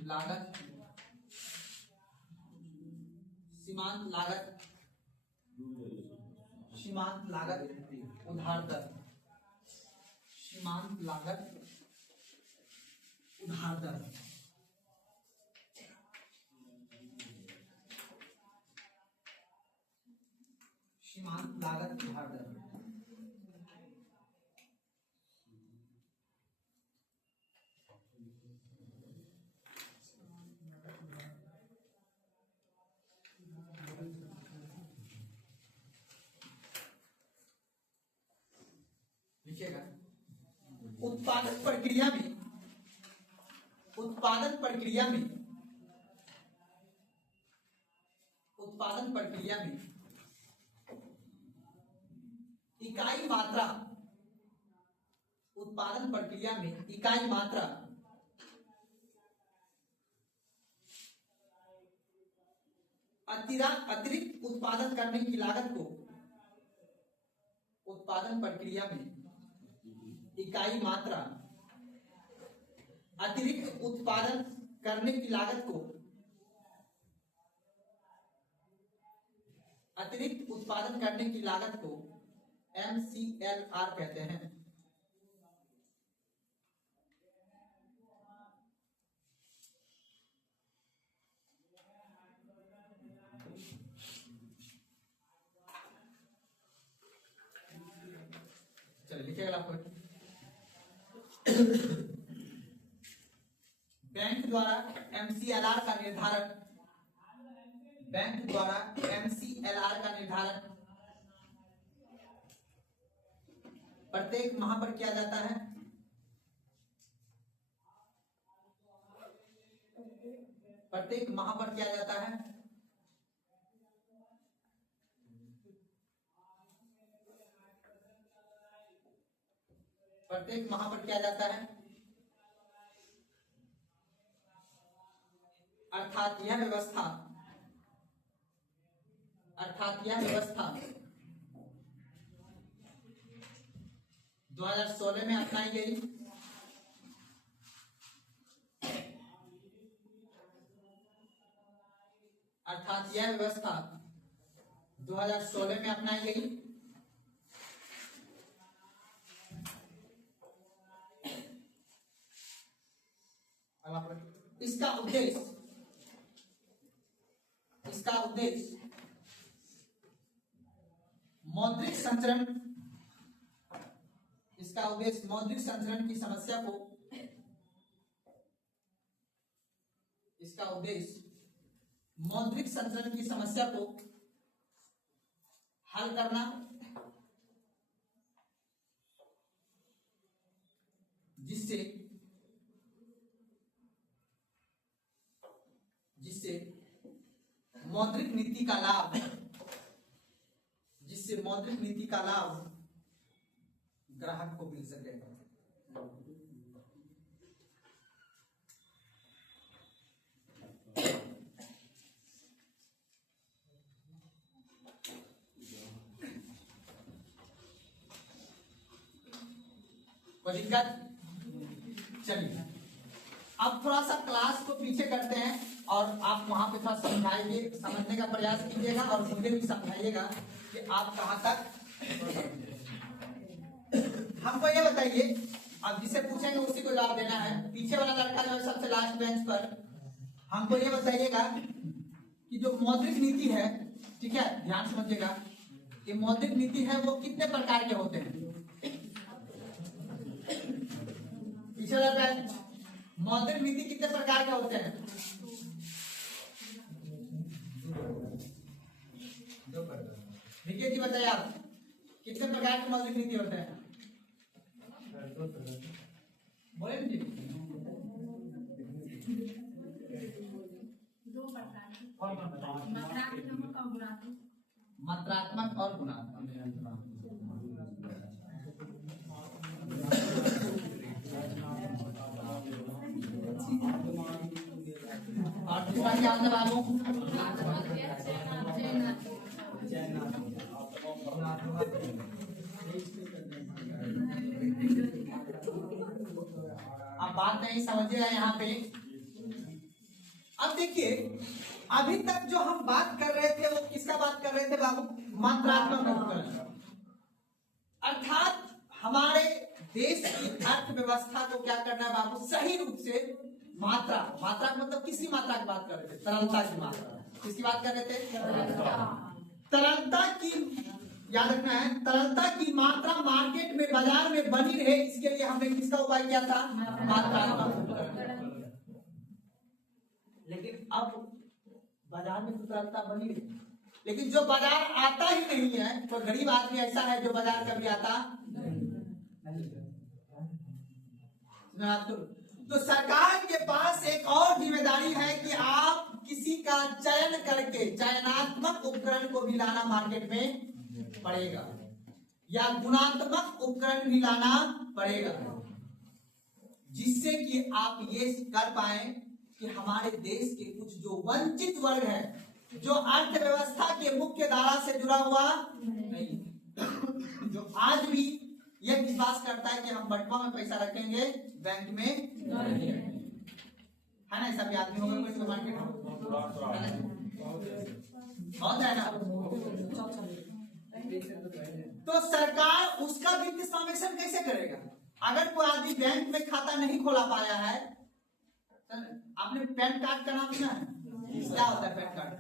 लागत, सीमांत लागत, सीमांत लागत उधार दर, सीमांत लागत उधार दर, सीमांत लागत उधार दर। लिखिएगा, उत्पादन प्रक्रिया में, उत्पादन प्रक्रिया में, उत्पादन प्रक्रिया में इकाई मात्रा, उत्पादन प्रक्रिया में इकाई मात्रा अतिरिक्त उत्पादन करने की लागत को, उत्पादन प्रक्रिया में इकाई मात्रा अतिरिक्त उत्पादन करने की लागत को, अतिरिक्त उत्पादन करने की लागत को MCLR कहते हैं। चलिए लिखिएगा आपको, बैंक द्वारा MCLR का निर्धारण, बैंक द्वारा MCLR का निर्धारण प्रत्येक माह पर किया जाता है। प्रत्येक माह पर किया जाता है। प्रत्येक माह पर किया जाता है। अर्थात यह व्यवस्था, अर्थात यह व्यवस्था 2016 में अपनाई गई। अर्थात यह व्यवस्था 2016 में अपनाई गई। इसका उद्देश्य, इसका उद्देश्य मौद्रिक संचरण, इसका उद्देश्य मौद्रिक संचरण की समस्या को मौद्रिक संचरण की समस्या को हल करना, जिससे मौद्रिक नीति का लाभ ग्राहक को मिल सके। कोई दिक्कत? चलिए अब थोड़ा सा क्लास को पीछे करते हैं और आप वहां पे थोड़ा समझाइए, समझने का प्रयास कीजिएगा और मुझे भी समझाइएगा कि आप कहां तक। हमको ये बताइए, अब जिसे पूछेंगे उसी को जवाब देना है। पीछे वाला लड़का जो है सबसे लास्ट बेंच पर, हमको ये बताइएगा कि जो मौद्रिक नीति है, ठीक है, ध्यान से समझिएगा, कि मौद्रिक नीति है वो कितने प्रकार के होते हैं। पीछे वाला बेंच, मौद्रिक नीति कितने प्रकार के होते हैं? विजय जी बताइए, आप कितने प्रकार के मौद्रिक नीति होते हैं? बोले जी। 2 प्रकार के, कौन कौन बताइए? मात्रात्मक और गुणात्मक। मात्रात्मक और गुणात्मक। और दूसरा क्या होता है बाबू? अब बात नहीं समझिएगा यहाँ पे। अब देखिए, अभी तक जो हम बात कर रहे थे वो किसका बात कर रहे थे बाबू? मात्रात्मक उपकरण। अर्थात हमारे देश की अर्थव्यवस्था को क्या करना है बाबू? सही रूप से मात्रा मतलब किसकी मात्रा की बात कर रहे थे? तरलता की मात्रा। किसकी बात कर रहे थे? तरलता की, याद रखना है, तरलता की मात्रा मार्केट में, बाजार में बनी रहे, इसके लिए हमने किसका उपाय किया था? मात्रात्मक उपकरण। लेकिन अब बाजार में तो तरलता बनी रही, लेकिन जो बाजार आता ही नहीं है, तो गरीब आदमी ऐसा है जो बाजार कभी आता नहीं। तो सरकार के पास एक और जिम्मेदारी है कि आप किसी का चयन करके चयनात्मक उपकरण को भी लाना मार्केट में पड़ेगा, या गुणात्मक उपकरण भी लाना पड़ेगा, जिससे कि आप ये कर पाए कि हमारे देश के कुछ जो वंचित वर्ग है, जो अर्थव्यवस्था के मुख्य धारा से जुड़ा हुआ नहीं, जो आज भी यह विश्वास करता है कि हम बटुआ में पैसा रखेंगे, बैंक में नहीं, है ना? ऐसा भी आदमी होगा कोई मार्केट में, बहुत है ना? तो सरकार उसका वित्त सर्वेक्षण कैसे करेगा? अगर कोई आदमी बैंक में खाता नहीं खोला पाया है, आपने पैन कार्ड का नाम सुना है? क्या होता है पैन कार्ड?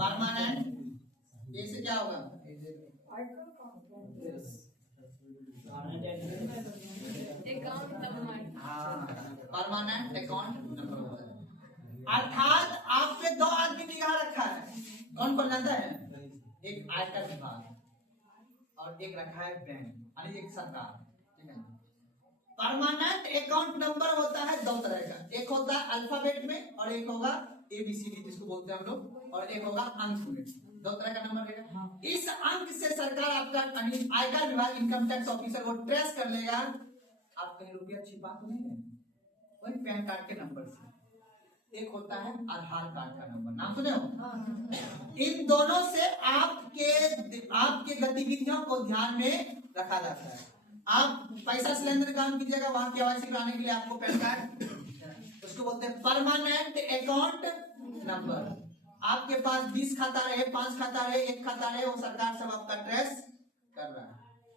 परमानेंट, इससे क्या होगा? परमानेंट अकाउंट नंबर होता है। अर्थात आप पे 2 आदमी निगाह रखा है, कौन कौन जानता है? एक आयकर विभाग और एक रखा है बैंक, यानी एक सरकार, ठीक है। परमानेंट अकाउंट नंबर होता है 2 तरह का, एक होता है अल्फाबेट में और एक होगा ABCD जिसको बोलते हैं हम लोग, और एक होगा अंक में। 2 तरह का नंबर रहेगा। इस अंक से सरकार आपका आयकर विभाग, इनकम टैक्स ऑफिसर वो ट्रेस कर लेगा आप कहीं रुपया छिपा तो नहीं है, वही पैन कार्ड के नंबर से। एक होता है आधार कार्ड का नंबर, नाम सुने हो? इन दोनों से आपके गतिविधियों को ध्यान में रखा जाता है। आप पैसा सिलेंडर काम कीजिएगा, वहां KYC कराने के लिए आपको पैन कार्ड, उसको बोलते हैं परमानेंट अकाउंट नंबर। आपके पास 20 खाता रहे, 5 खाता रहे, 1 खाता रहे, वो सरकार सब आपका ट्रेस कर रहा है।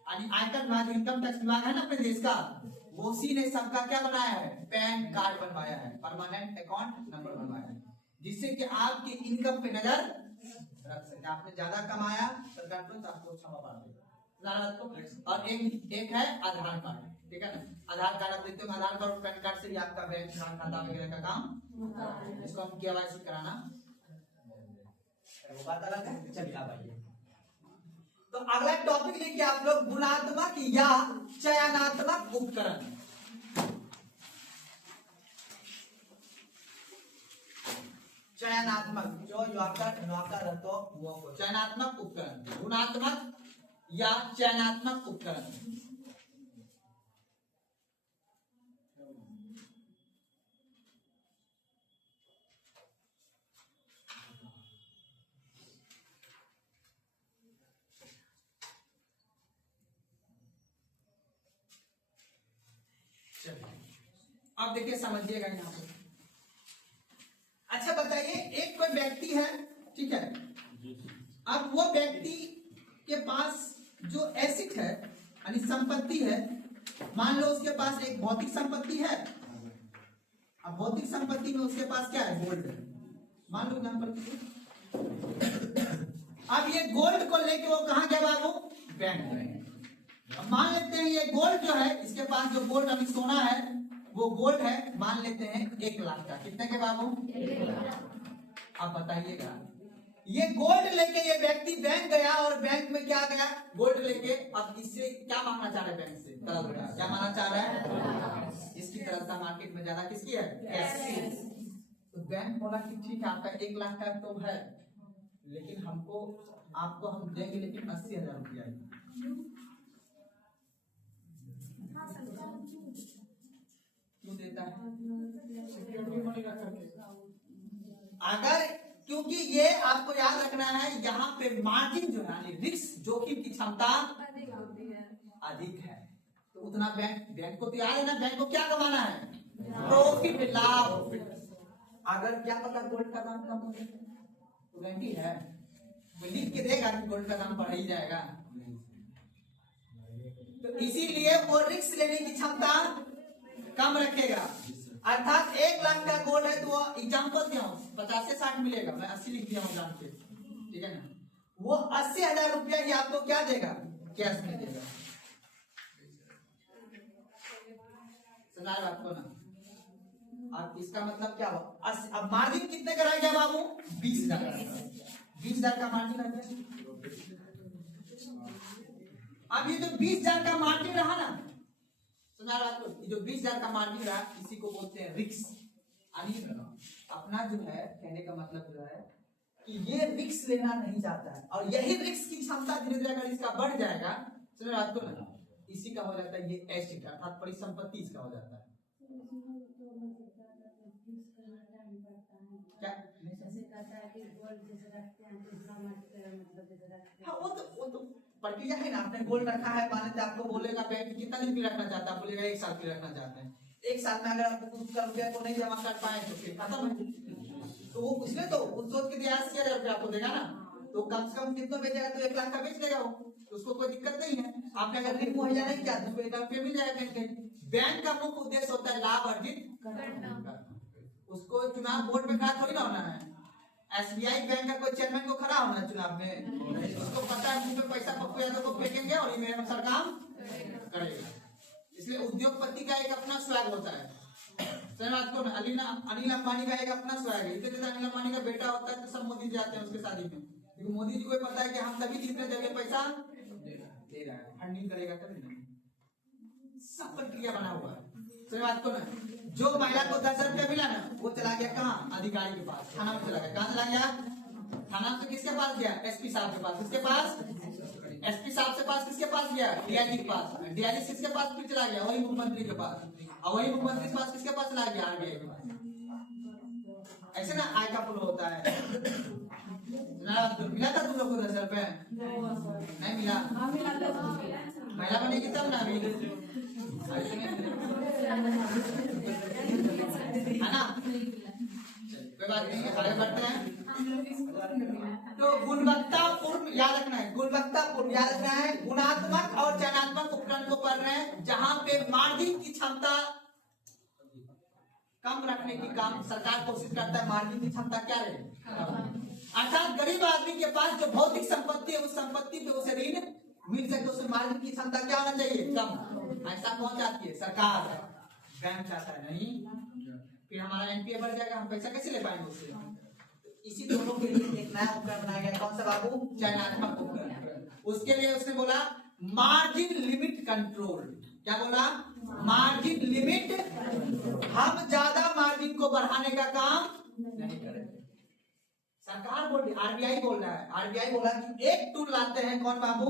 आयकर विभाग, इनकम टैक्स विभाग है ना अपने देश का, उसी ने सबका क्या बनाया है, पैन कार्ड बनवाया है, परमानेंट अकाउंट नंबर बनवाया है, जिससे कि आपकी इनकम पे नजर रख सके। आपने ज्यादा कमाया सरकार तो आपको क्षमा बांट देगा। और एक है आधार कार्ड, ठीक है ना। आधार कार्ड आप देखते हो, आधार कार्ड और पैन कार्ड से भी आपका बैंक खाता वगैरह का काम, इसको हम केवाईसी कराना, वो बात अलग है। चलिए आप आइए, तो अगला टॉपिक लेके आप लोग गुणात्मक या चयनात्मक उपकरण। चयनात्मक जो आपका रहता वो चयनात्मक उपकरण, गुणात्मक या चयनात्मक उपकरण। अब देखिए समझिएगा यहाँ पे। अच्छा बताइए, एक कोई व्यक्ति है, ठीक है, अब वो व्यक्ति के पास जो एसेट है यानी संपत्ति है, मान लो उसके पास एक भौतिक संपत्ति है। अब भौतिक संपत्ति में उसके पास क्या है, गोल्ड है, मान लो एग्जांपल। अब ये गोल्ड को लेके वो कहाँ गया बाबू, बैंक में। अब मान लेते हैं ये गोल्ड जो है, इसके पास जो गोल्ड अभी सोना है वो गोल्ड है, मान लेते हैं 1 लाख का। कितने के बाबू, 1 लाख। अब बताइएगा, ये गोल्ड लेके ये व्यक्ति बैंक गया और बैंक में क्या गया, गोल्ड लेके। अब इससे क्या मांगना चाह रहा है बैंक से, तरलता। क्या मांगना चाह रहा है, इसकी तरलता मार्केट में ज्यादा किसकी है, कैश। तो बैंक बोला कि ठीक है आपका 1 लाख का तो है, लेकिन आपको हम देंगे लेकिन 80,000 रुपया। क्यों देता है, अगर क्योंकि ये आपको याद रखना है, यहाँ पे मार्जिन जो है, रिस्क जोखिम की क्षमता अधिक है, तो उतना बैंक को तो याद है ना, बैंक को क्या कमाना है, प्रॉफिट, लाभ। अगर क्या पता गोल्ड का दाम कम हो जाए, तो गारंटी है वो लिख के देगा कि गोल्ड का दाम बढ़ ही जाएगा। तो इसीलिए वो रिस्क लेने की क्षमता कम रखेगा। अर्थात 1 लाख का गोल्ड है तो वो एग्जांपल दिया हूं 50 से 60 मिलेगा, मैं 80 लिख दिया हूं जान के, ठीक है ना। वो 80,000 रुपया ही आपको क्या देगा, कैश में देगा। सुना आपको ना। अब इसका मतलब क्या हुआ, अब मार्जिन कितने का रह गया बाबू, 20,000। 20,000 का मार्जिन रह गया। अब ये जो 20,000 का मार्जिन रहा ना, सुना आपको, ये जो 20,000 का मार्जिन रहा, इसी को बोलते हैं रिस्क। अपना जो है कहने का मतलब जो है कि ये रिस्क लेना नहीं चाहता है, और यही रिस्क की क्षमता धीरे धीरे अगर इसका बढ़ जाएगा, सुना आपको ना, इसी का हो जाता है ये एसेट, अर्थात परिसंपत्ति इसका हो जाता है। क्या हाँ, वो तो प्रक्रिया है ना। आपने गोल्ड रखा है, मान लीजिए आपको बोलेगा बैंक कितना दिन की रखना चाहता है, बोलेगा 1 साल की रखना चाहते हैं। 1 साल में अगर आप उस रुपया को नहीं जमा कर पाए तो फिर खत्म है। तो वो उसमें तो उस सोच के 80,000 रुपया आपको देगा ना, तो कम से कम कितना बेचेगा, तो 1 लाख का बेच देगा वो, तो उसको कोई दिक्कत नहीं है। आपने अगर ऋण मुहैया नहीं किया तो 1 लाख रुपया मिल जाएगा बैंक। बैंक का मुख्य उद्देश्य होता है लाभ अर्जित करना। उसको चुनाव बोर्ड में खड़ा थोड़ी ना होना है। SBI बैंक का कोई चेयरमैन को खड़ा होना चुनाव में, उसको पता है मुंह पे पैसा पप्पू यादव को फेंकेंगे और ये मेरे अनुसार काम करेगा। इसलिए उद्योगपति का एक अपना स्वैग होता है। को अनिल अंबानी का एक अपना स्वैग है। जैसे अनिल अंबानी का बेटा होता है तो सब मोदी जी आते हैं उसके शादी में, क्योंकि मोदी जी को पता है कि हम तभी जितने जगह पैसा दे रहा है, फंडिंग करेगा तभी नहीं। सब प्रक्रिया बना हुआ है। को ना, जो महिला को 10,000 रुपया मिला ना, वो चला गया कहाँ, अधिकारी के पास, थाना में चला गया। कहाँ चला गया, थाना से किसके पास गया, SP साहब के पास। किसके पास, SP साहब से पास किसके पास गया, DIG के पास। DIG किसके पास फिर चला गया, वही मुख्यमंत्री के पास, और वही मुख्यमंत्री के पास किसके पास चला गया, RBI के पास। ऐसे ना आय का फ्लो होता है। मिला था तुम लोग को 10,000 रुपए, नहीं मिला, महिला बनेगी तब ना मिले, है ना। कोई बात नहीं, आगे बढ़ते हैं। तो गुणवत्ता गुणवत्तापूर्ण याद रखना है, गुणवत्तापूर्ण याद रखना है, गुणात्मक और चयनात्मक उपकरण को पढ़ रहे हैं जहां पे मार्जिन की क्षमता कम रखने की काम सरकार कोशिश करता है, मार्जिन की क्षमता क्या रहे, अर्थात गरीब आदमी के पास जो भौतिक संपत्ति है उस संपत्ति पे उसे ऋण मिल सके, उसमें मार्जिन की क्षमता क्या होना चाहिए, कम। ऐसा कौन चाहती है, सरकार, बैंक चाहता है नहीं, फिर हमारा एनपीए बढ़ जाएगा, हम पैसा कैसे ले पाएंगे उससे। इसी दोनों के लिए एक नया उपकरण बनाया गया, कौन सा बाबू, चयनात्मक उपकरण। उसके लिए उसने बोला मार्जिन लिमिट कंट्रोल, क्या बोला, मार्जिन लिमिट, हम ज्यादा मार्जिन को बढ़ाने का काम नहीं करेंगे। सरकार बोल रही, आरबीआई बोल रहा है, आरबीआई बोला कि एक टूल लाते हैं, कौन बाबू,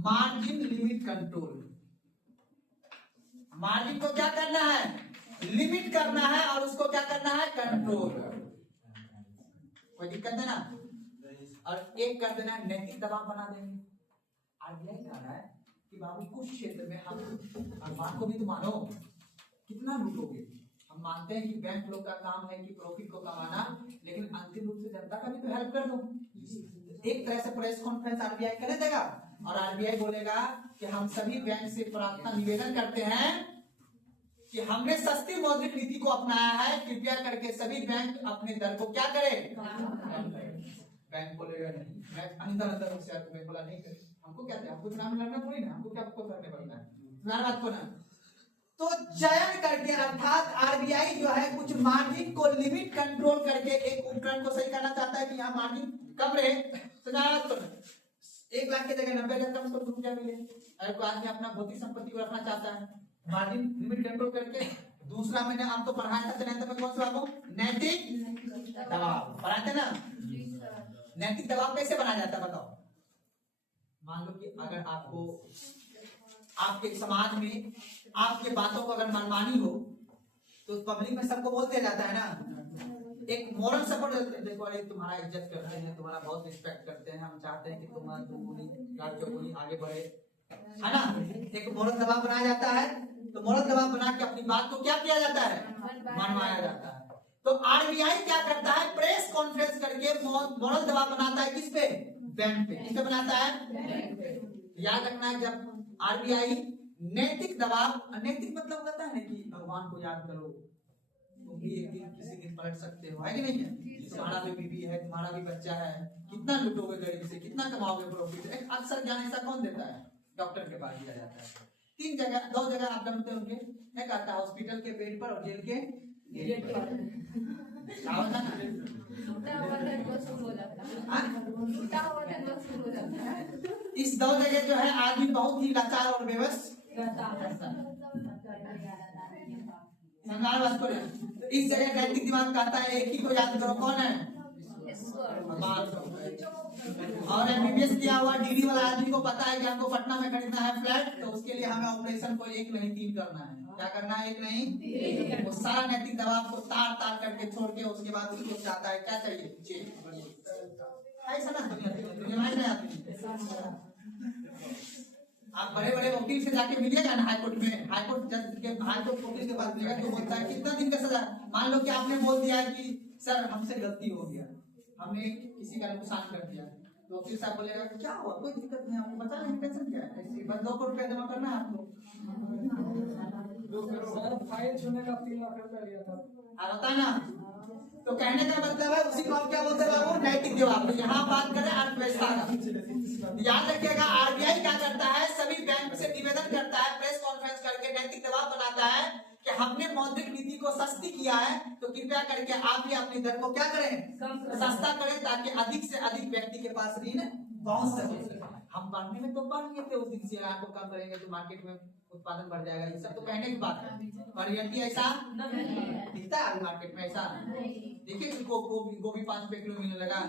मार्जिन लिमिट कंट्रोल। मार्जिन को क्या करना है, लिमिट करना है, और उसको क्या करना है, कंट्रोल। कोई दिक्कत है ना, और एक कर देना है नैतिक दबाव बना देंगे। आरबीआई कह रहा है कि बाबू कुछ क्षेत्र में हम अखबार को भी तो मानो, कितना लूटोगे। हम मानते हैं कि बैंक लोग का काम है कि प्रॉफिट को कमाना, लेकिन अंतिम रूप से जनता का भी तो हेल्प कर दो। एक तरह से प्रेस कॉन्फ्रेंस आरबीआई कर देगा और आरबीआई बोलेगा कि हम सभी बैंक से प्रार्थना निवेदन करते हैं कि हमने सस्ती मौद्रिक नीति को अपनाया है, कृपया करके सभी बैंक अपने दर को क्या करें, बैंक बोलेगा नहीं, मैं अंदर बैंक बोला नहीं करे, हमको क्या, हमको चुनाव में लड़ना थोड़ी ना, हमको क्या करने पड़ता है, बात को ना। तो चयन करके, अर्थात आरबीआई जो है कुछ मार्जिन को लिमिट कंट्रोल करके एक उपकरण को सही करना चाहता है कि यहाँ मार्जिन कम रहे, तो 1 लाख की जगह 90,000 कम उसको क्या मिले। अगर कोई आदमी अपना भौतिक संपत्ति को रखना चाहता है, मार्जिन लिमिट कंट्रोल करके। दूसरा मैंने आपको पढ़ाया था चयनात्मक में, कौन सा बाबू, नैतिक दबाव पढ़ाते थे ना। नैतिक दबाव कैसे बनाया जाता है बताओ। मान लो कि अगर आपको आपके समाज में आपके बातों को अगर मनमानी हो तो पब्लिक में सबको बोल दिया जाता है ना, एक मोरल सपोर्ट, देखो अरे तुम्हारा इज्जत करते हैं, तुम्हारा बहुत रिस्पेक्ट करते हैं, हम चाहते हैं कि तुम आगे बढ़े, है ना। एक मोरल दबाव बनाया जाता है, तो मोरल दबाव बना के अपनी बात को क्या किया जाता है, मनवाया जाता है। तो आरबीआई क्या करता है, प्रेस कॉन्फ्रेंस करके मोरल दबाव बनाता है, किस पे, बैंक पे। किस पे बनाता है, याद रखना है, जब आरबीआई नैतिक दबाव, नैतिक मतलब कहता है ना कि भगवान को याद करो, तुम भी एक दिन किसी दिन पलट सकते हो, है कि नहीं है, तुम्हारा भी बीवी है, तुम्हारा भी बच्चा है, कितना लुटोगे गरीब से, कितना कमाओगे प्रॉफिट। अक्सर ज्ञान ऐसा कौन देता है, डॉक्टर के पास दिया जाता है। 2 जगह आप जानते होंगे, एक आता है हॉस्पिटल के बेड पर और जेल के गेट पर। इस 2 जगह जो है आदमी बहुत ही लाचार और बेबस बात करें। तो इस जगह नैतिक दिमाग कहता है एक ही को याद करो, कौन है, और एमबीबीएस किया हुआ डीडी वाला आदमी को पता है कि हमको पटना में खरीदना है फ्लैट, तो उसके लिए हमें ऑपरेशन को 1 नहीं 3 करना है। क्या करना है, 1 नहीं, वो सारा नैतिक दबाव को तार करके छोड़ के उसके बाद उसको चाहता है क्या चाहिए, ऐसा ना दुनिया में आती। आप बड़े वकील से जाके मिलिएगा ना हाईकोर्ट में, हाईकोर्ट जज के, हाईकोर्ट वकील के पास मिलेगा तो बोलता है कितना दिन का सजा। मान लो कि आपने बोल दिया कि सर हमसे गलती हो गया, हमने किसी का नुकसान कर दिया, तो वकील साहब बोलेगा क्या हुआ, कोई दिक्कत नहीं, आपको बता नहीं, टेंशन क्या है, बस 2 करोड़ रुपया जमा करना है आपको। फाइल छूने का 3 लाख रुपया लिया था, आता ना। तो कहने का मतलब है उसी को आप क्या बोलते हैं, नैतिक दबाव। यहाँ बात करें अर्थव्यवस्था का, याद रखिएगा आरबीआई क्या करता है, सभी बैंक से निवेदन करता है, प्रेस कॉन्फ्रेंस करके नैतिक दबाव बनाता है कि हमने मौद्रिक नीति को सस्ती किया है, तो कृपया करके आप भी अपनी दर को क्या करें, सस्ता करें, ताकि अधिक से अधिक व्यक्ति के पास ऋण पहुंच सके। हम पढ़ने में तो पढ़ लिए थे उस दिन से, आपको कम करेंगे तो मार्केट में उत्पादन बढ़ जाएगा, ये सब तो कहने की बात है, पर रियलिटी ऐसा दिखता है मार्केट में, ऐसा देखिए गोभी 5 रुपए किलो मिलने लगा,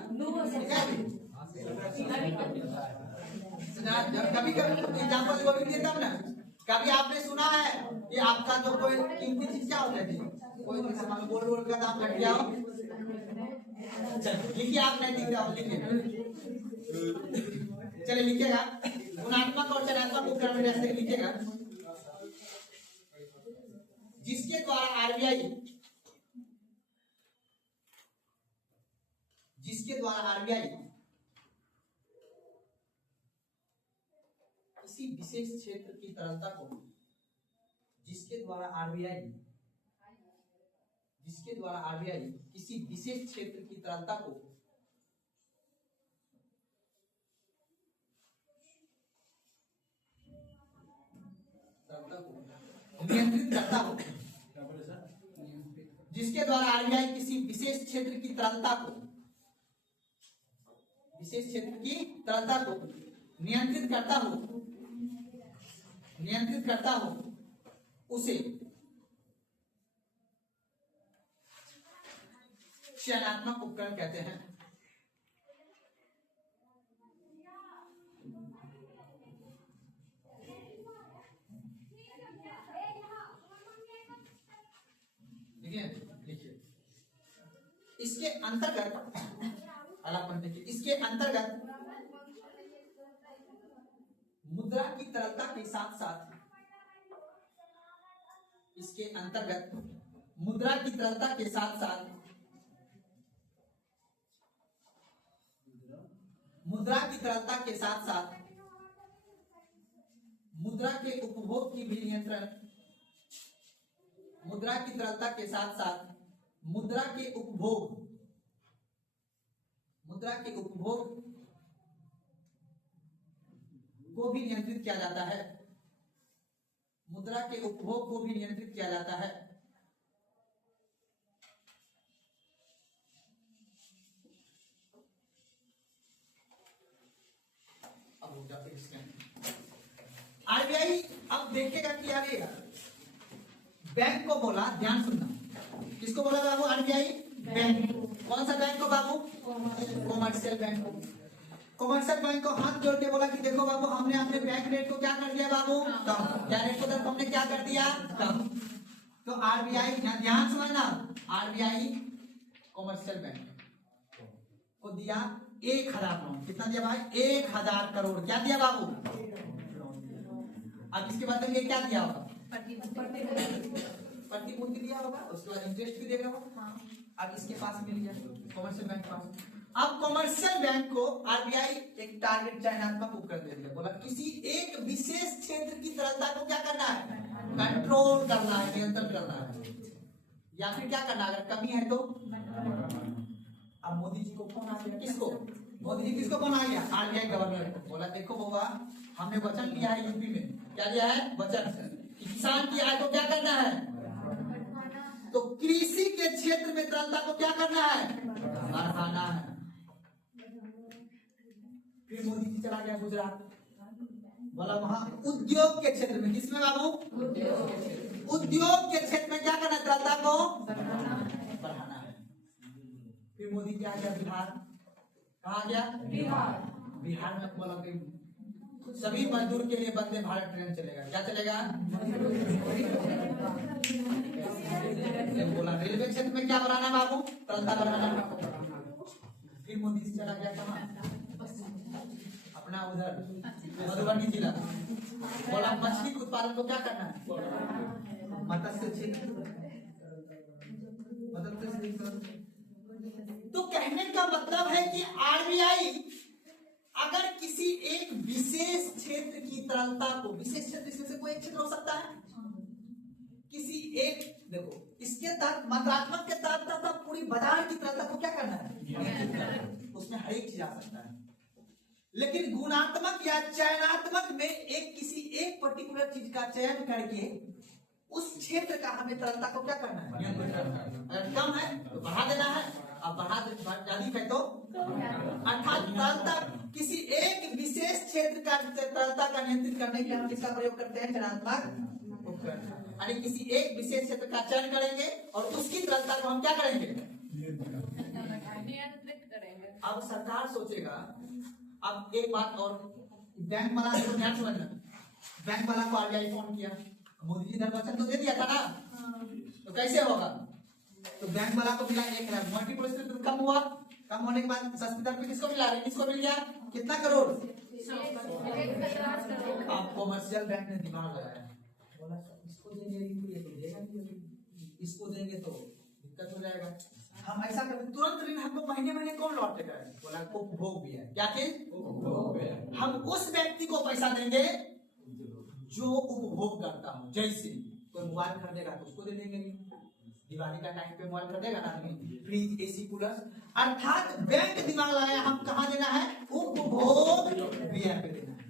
कभी एग्जाम्पल गोभी दिए तब ना। कभी आपने सुना है कि आपका जो कोई कीमती चीज क्या होता है, कोई गोल्ड का दाम घट गया हो, लिखिए आप नैतिक दबाव लिखिए, चलिए लिखिएगा, गुणात्मक और चयनात्मक उपकरण में जैसे लिखिएगा, जिसके द्वारा किसी विशेष क्षेत्र की तरलता को जिसके द्वारा आरबीआई किसी विशेष क्षेत्र की तरलता को नियंत्रित करता हो, जिसके द्वारा आरबीआई किसी विशेष क्षेत्र की तरलता को नियंत्रित करता हो उसे चयनात्मक उपकरण कहते हैं। देखिए इसके अंतर्गत इसके अंतर्गत मुद्रा की तरलता के साथ साथ मुद्रा की तरलता के साथ साथ मुद्रा के उपभोग की भी नियंत्रण मुद्रा की तरलता के साथ साथ मुद्रा के उपभोग को भी नियंत्रित किया जाता है। मुद्रा के उपभोग को भी नियंत्रित किया जाता है। आरबीआई अब देखेगा कि यार बैंक को बोला, ध्यान सुनना, किसको बोला बाबू? RBI bank. कौन सा बैंक को बाबू? कॉमर्शियल बैंक को। कॉमर्शियल बैंक को हाथ जोड़ के बोला कि देखो बाबू, हमने अपने बैंक रेट को क्या कर दिया बाबू? कम। क्या रेट को तरफ हमने क्या कर दिया? कम। तो आरबीआई, ध्यान सुनना, आरबीआई कॉमर्शियल बैंक को दिया 1000 करोड़। कितना दिया भाई? 1000 करोड़। क्या दिया बाबू? अब इसके बाद में क्या दिया होगा? प्रतिपूर्ति दिया होगा, उसके बाद इंटरेस्ट भी देगा। अब इसके पास मिल गया कॉमर्शियल बैंक पास। अब कॉमर्शियल बैंक को आरबीआई एक टारगेट चयनात्मक उपकरण दे दिया। बोला किसी एक विशेष क्षेत्र की तरलता को क्या करना है? कंट्रोल करना है, नियंत्रण करना है, या फिर क्या करना है? अगर कमी है तो। अब मोदी जी को फोन आ गया। किसको? मोदी जी किसको फोन आ गया? आरबीआई गवर्नर को। बोला देखो बाबा, हमने वचन लिया है यूपी में। क्या लिया है? वचन। किसान की आय को क्या करना है? तो कृषि के क्षेत्र में तरलता को क्या करना है? बढ़ाना है। फिर मोदी जी चला गया गुजरात। बोला वहां उद्योग के क्षेत्र में, किसमें बाबू? उद्योग के क्षेत्र में क्या करना है? तरलता को बढ़ाना है। फिर मोदी जी आ गया बिहार। कहा गया? बिहार में बोला कि सभी मजदूर के लिए वंदे भारत ट्रेन चलेगा। क्या चलेगा? बोला रेलवे क्षेत्र में क्या बढ़ाना बाबू? तरलता बढ़ाना। फिर मोदी जी चला गया कहाँ? अपना उधर मधुबनी जिला। बोला मछली उत्पादन को क्या करना है? मत्स्य क्षेत्र। तो कहने का मतलब है कि आरबीआई अगर किसी एक विशेष क्षेत्र की तरलता को, विशेष क्षेत्र इसमें से कोई एक क्षेत्र हो सकता है, किसी एक, देखो इसके तहत मात्रात्मक के तहत पूरी बाजार की तरलता को क्या करना है? उसमें हर एक चीज आ सकता है। लेकिन गुणात्मक या चयनात्मक में एक किसी एक पर्टिकुलर चीज का चयन करके उस क्षेत्र का हमें तरलता को क्या करना है? अगर कम है तो बढ़ा देना है, अब बढ़ा अधिक है तो अर्थात तरलता, किसी एक विशेष क्षेत्र का तरलता का नियंत्रित करने के लिए हम किसका प्रयोग करते हैं? चयनात्मक उपकरण। यानी किसी एक विशेष क्षेत्र का चयन करेंगे और उसकी तरलता को हम क्या करेंगे? नियंत्रित करेंगे। अब सरकार सोचेगा, अब एक बात और, बैंक वाला को ध्यान समझना, बैंक वाला को आरबीआई फोन किया, मोदी जी ने वचन तो दे दिया था ना, तो कैसे होगा? तो बैंक वाला को मिला 1,00,000। मल्टीपल कम हुआ, कम होने के बाद सस्ते दर पे किसको मिला? किसको मिल गया? कितना करोड़? अब कॉमर्शियल बैंक ने दिमाग लगाया, बोला इसको देंगे तो देगा नहीं, इसको देंगे तो दिक्कत हो जाएगा, हम ऐसा करें तुरंत ऋण हमको महीने कौन लौटेगा? बोला उपभोग भी है। क्या चीज? उपभोग है। हम उस व्यक्ति को पैसा देंगे जो उपभोग करता हूँ, जैसे कोई मोबाइल खरीदेगा तो उसको दे देंगे नहीं, दिवाली का टाइम पे मोबाइल खरीदेगा ना आदमी, फ्रिज, एसी, कूलर। अर्थात बैंक दिमाग लगाया हम कहाँ देना है, उपभोग व्यय पे देना है।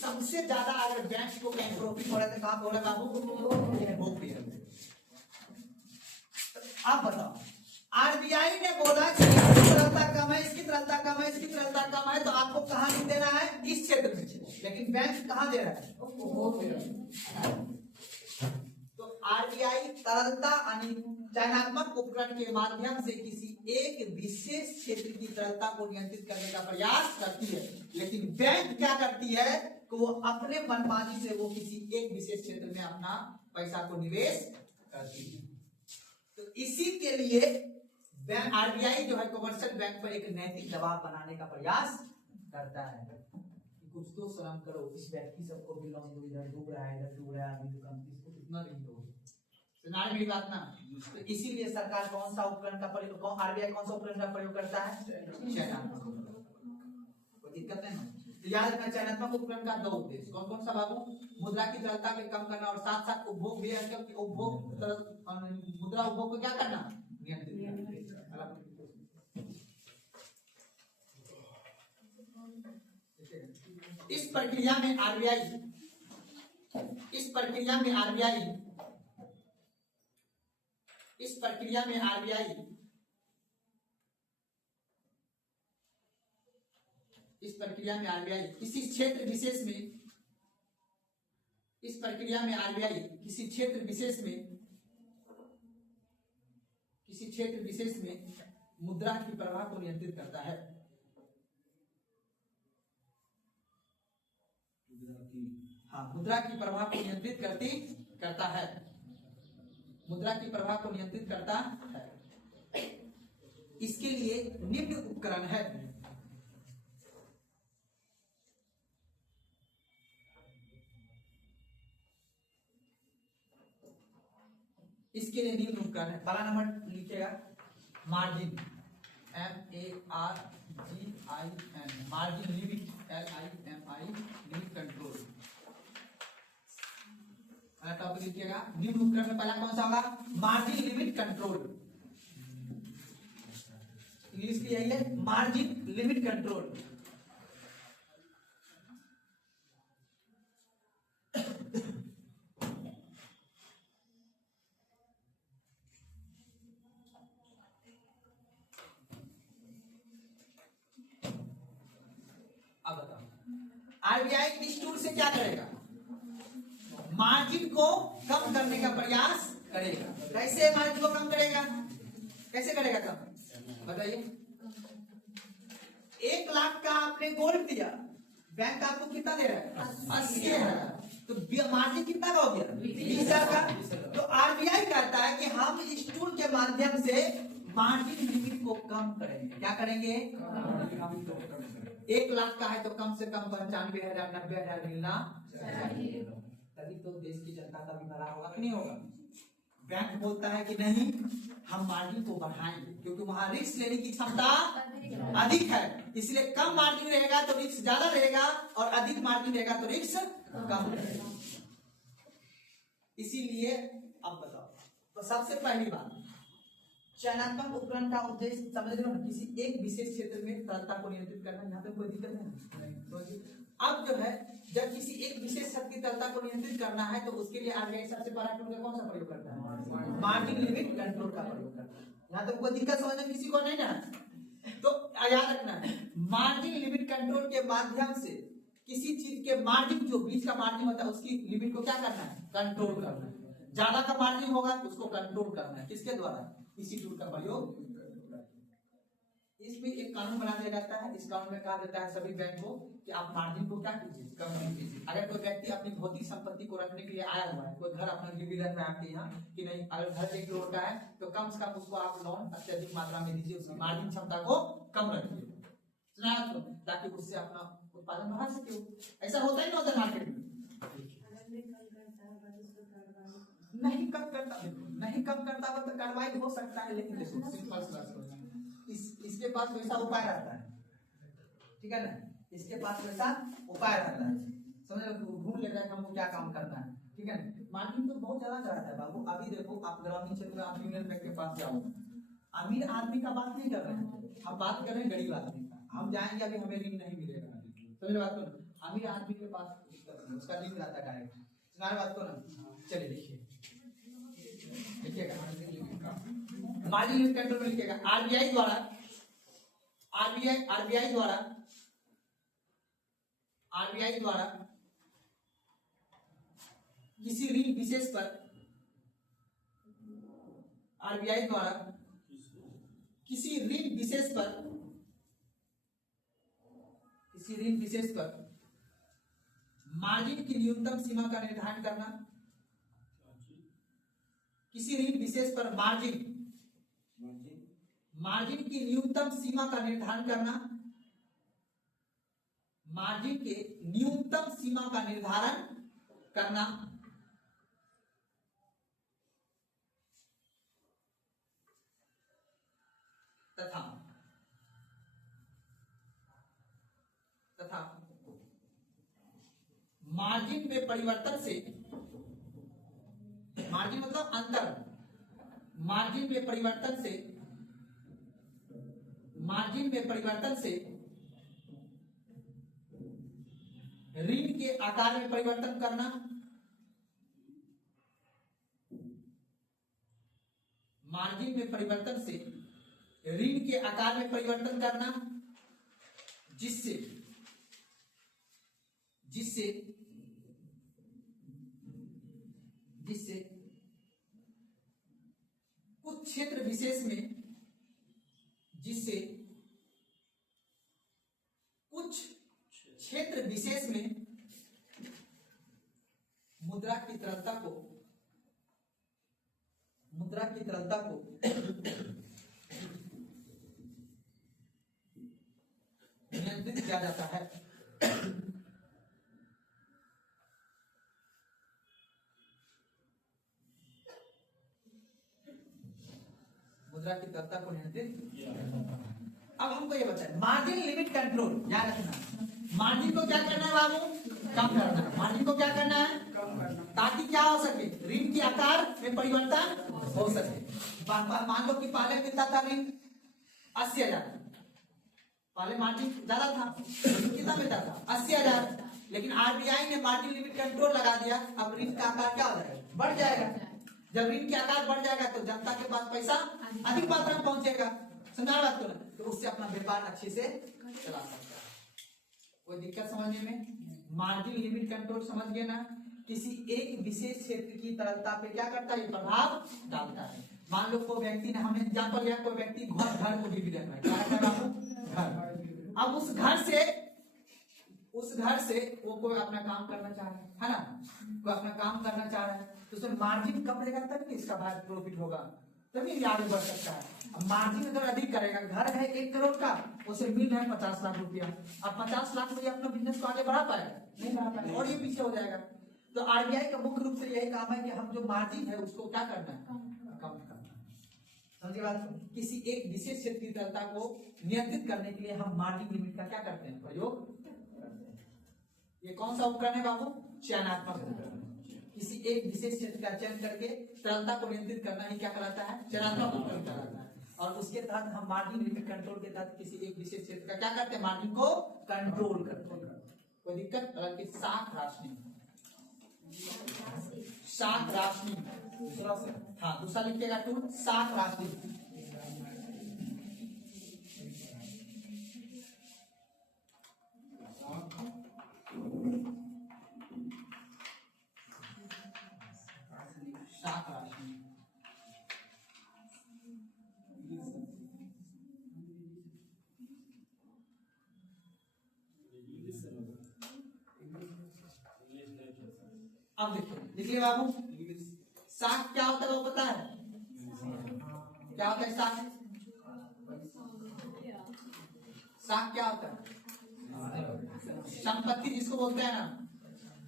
सबसे ज्यादा अगर बैंक को कहीं प्रॉफिट हो रहा है तो कहाँ हो रहा है, उपभोग व्यय पे। आप बताओ, आरबीआई ने बोला कि इसकी तरलता कम है, इसकी तरलता कम है, इसकी तरलता कम है, तो आपको कहाँ नहीं देना है, इस क्षेत्र में। लेकिन बैंक कहाँ दे रहा है, उपभोग व्यय। तो आरबीआई तरलता यानी चयनात्मक उपकरण के माध्यम से किसी एक विशेष क्षेत्र की तरलता को नियंत्रित करने का प्रयास करती है, लेकिन बैंक क्या करती है कि वो अपने मनमानी से वो किसी एक विशेष क्षेत्र में अपना पैसा को निवेश करती है। तो इसी के लिए बैंक आरबीआई जो है कमर्शियल बैंक पर एक नैतिक दबाव बनाने का प्रयास करता है कि कुछ तो शर्म करो, इस व्यक्ति सबको भी लोन दो, इधर डूब रहा है, इधर डूब रहा है, आदमी तो कम इसको कितना नहीं दो। सुना मेरी बात ना। तो इसीलिए सरकार कौन सा उपकरण का प्रयोग, आरबीआई कौन सा उपकरण का प्रयोग करता है, चयनात्मक उपकरण। कोई दिक्कत नहीं है। तो याद रखना चयनात्मक उपकरण का दो उद्देश्य कौन कौन सा बाबू, मुद्रा की तरलता को कम करना और साथ साथ उपभोग व्यय के उपभोग मुद्रा उपभोग को क्या करना, नियंत्रित करना। इस प्रक्रिया में आरबीआई इस प्रक्रिया में आरबीआई किसी क्षेत्र विशेष में मुद्रा की प्रवाह को नियंत्रित करता है। हाँ, मुद्रा की प्रवाह को नियंत्रित करता है। इसके लिए निम्न उपकरण है। पहला नंबर लिखिएगा, margin, MARGIN, margin limit, LIMI, limit control. Topic लिखिएगा, निम्न उपकरण में पहला कौन सा होगा, मार्जिन लिमिट कंट्रोल। इंग्लिश की यही है, मार्जिन लिमिट कंट्रोल। अब बताओ, आरबीआई इस टूल से क्या करेगा, मार्जिन को कम करने का प्रयास करेगा। कैसे मार्जिन को कम करेगा, कैसे करेगा कम, बताइए। 1 लाख का आपने गोल्ड दिया, बैंक आपको कितना दे रहा है, 80,000, तो मार्जिन कितना का हो गया, 20,000 का। तो आरबीआई कहता है कि हम इस टूल के माध्यम से मार्जिन लिमिट को कम करेंगे। क्या करेंगे, 1 लाख का है तो कम से कम 95,000 90,000 मिलना चाहिए, तभी तो देश की जनता का भी भला होगा कि नहीं होगा। बैंक बोलता है कि नहीं, हम मार्जिन को बढ़ाएंगे क्योंकि वहां रिस्क लेने की क्षमता अधिक है, इसलिए कम मार्जिन रहेगा तो रिस्क ज्यादा रहेगा और अधिक मार्जिन रहेगा तो रिस्क कम रहेगा। इसीलिए अब बताओ, तो सबसे पहली बात, चयनात्मक उपकरण का उद्देश्य समझ लो, किसी एक विशेष क्षेत्र में तरलता को नियंत्रित करना। यहाँ पे कोई दिक्कत नहीं। अब जो है, जब किसी एक विशेष क्षेत्र की तरलता को नियंत्रित करना है तो उसके लिए आरबीआई सबसे पहला टूल का कौन सा प्रयोग करता है, मार्जिन लिमिट कंट्रोल का प्रयोग करता है। यहाँ तो कोई दिक्कत समझने किसी को नहीं ना। तो याद रखना, मार्जिन लिमिट कंट्रोल के माध्यम से किसी चीज के मार्जिन, जो बीच का मार्जिन होता है उसकी लिमिट को क्या करना है, कंट्रोल करना है। ज्यादा का मार्जिन होगा तो उसको कंट्रोल करना है, किसके द्वारा, इसी टूल का प्रयोग। इसमें एक कानून बना दिया जाता है। इस कानून में कहा जाता है सभी बैंक को कि आप मार्जिन को क्या कीजिए, कम कीजिए। अगर कोई व्यक्ति अपनी भौतिक संपत्ति को रखने के लिए आया हुआ है, कोई घर अपना गिरवी रख रहा है आपके यहाँ कि नहीं, अगर घर 1 करोड़ का है तो कम से कम उसको आप लोन अत्यधिक मात्रा में दीजिए, उसकी मार्जिन क्षमता को कम रखिए, ताकि उससे अपना उत्पादन बढ़ा सके। ऐसा होता ही होता है मार्केट में। नहीं कम करता वो तो कार्रवाई हो सकता है, लेकिन देखो सिंपल इसके पास वैसा उपाय रहता है, ठीक है ना, इसके पास वैसा उपाय रहता है। समझ रहे हो, ढूंढ लेगा कि हमको क्या काम करना है, ठीक है। मार्जिन तो बहुत ज्यादा कराता है बाबू। अभी देखो आप ग्रामीण क्षेत्र में आप यूनियन बैंक के पास जाओ, अमीर आदमी का बात नहीं कर रहे हैं, हम बात कर रहे हैं गरीब आदमी का। हम जाएंगे अभी हमें ऋण नहीं मिलेगा, समझ रहे बात को ना। अमीर आदमी के पास उसका ऋण रहता है डायरेक्ट, सुना बात को ना। चलिए लिखिए, लिखिएगा मार्जिन लिमिट कंट्रोल में लिखिएगा आरबीआई द्वारा, आरबीआई द्वारा किसी ऋण विशेष पर, आरबीआई द्वारा किसी ऋण विशेष पर मार्जिन की न्यूनतम सीमा का निर्धारण करना, किसी ऋण विशेष पर मार्जिन की न्यूनतम सीमा का निर्धारण करना, मार्जिन के न्यूनतम सीमा का निर्धारण करना, तथा मार्जिन में परिवर्तन से, मार्जिन मतलब अंतर, मार्जिन में परिवर्तन से ऋण के आकार में परिवर्तन करना, मार्जिन में परिवर्तन से ऋण के आकार में परिवर्तन करना, जिससे कुछ क्षेत्र विशेष में, मुद्रा की तरलता को नियंत्रित किया जाता है। मुद्रा की तरलता को नियंत्रित। अब हमको ये बताए मार्जिन लिमिट कंट्रोल, याद रखना मार्जिन को क्या करना है बाबू, कम करना है। मार्जिन को क्या करना है, ताकि क्या हो सके, ऋण के आकार में परिवर्तन हो सके। मान लो कि पहले कितना था ऋण 80,000, पहले मार्जिन ज्यादा था, कितना मिलता था 80,000, लेकिन आरबीआई ने मार्जिन लिमिट कंट्रोल लगा दिया। अब ऋण का आकार क्या हो जाएगा, बढ़ जाएगा। जब ऋण के आकार बढ़ जाएगा तो जनता के पास पैसा अधिक मात्रा में पहुंचेगा, समझा बात को ना, तो उससे अपना व्यापार अच्छे से चला सकता है। कोई दिक्कत समझने में? मार्जिन लिमिट कंट्रोल समझ गए ना, किसी एक विशेष क्षेत्र की तरलता पे क्या करता है, प्रभाव डालता है। मान लो कोई व्यक्ति ने, हमने एग्जांपल लिया, कोई व्यक्ति घर को गिरवी रखना है, क्या रखना है बाबू, घर। अब उस घर से वो कोई अपना काम करना चाह रहा है ना, कोई अपना काम करना चाह रहा है, तो उसमें मार्जिन कम रहेगा तभी इसका भाग प्रॉफिट होगा, तभी आगे बढ़ सकता है। अब मार्जिन अगर अधिक करेगा, घर है 1 करोड़ का, उसे मिल है 50 लाख रुपया, अब 50 लाख रुपया अपना बिजनेस को आगे बढ़ा पाएगा, नहीं बढ़ा पाएगा, और ये पीछे हो जाएगा। तो आरबीआई का मुख्य रूप से यही काम है कि हम जो मार्जिन है उसको क्या करना है, कम करना। समझे बात? किसी एक विशेष क्षेत्र की तरलता को नियंत्रित करने के लिए हम मार्जिन लिमिट का क्या करते हैं, प्रयोग करते हैं। ये कौन सा उपकरण है बाबू, चयनात्मक उपकरण। किसी एक विशेष क्षेत्र का चयन करके तरलता को नियंत्रित करना ही क्या कराता है, चयनात्मक उपकरण कराता है। और उसके तहत हम मार्जिन लिमिट कंट्रोल के तहत किसी एक विशेष क्षेत्र का क्या करते हैं, मार्जिन को कंट्रोल करते हैं। कोई दिक्कत? हालांकि साख राशि, साख राशि, हाँ दूसरा लिखिएगा टू, साख राशि। साख राशि अब देखिए बाबू, साख क्या होता है वो पता है? क्या होता है साख? साख क्या होता है? संपत्ति जिसको बोलते हैं ना,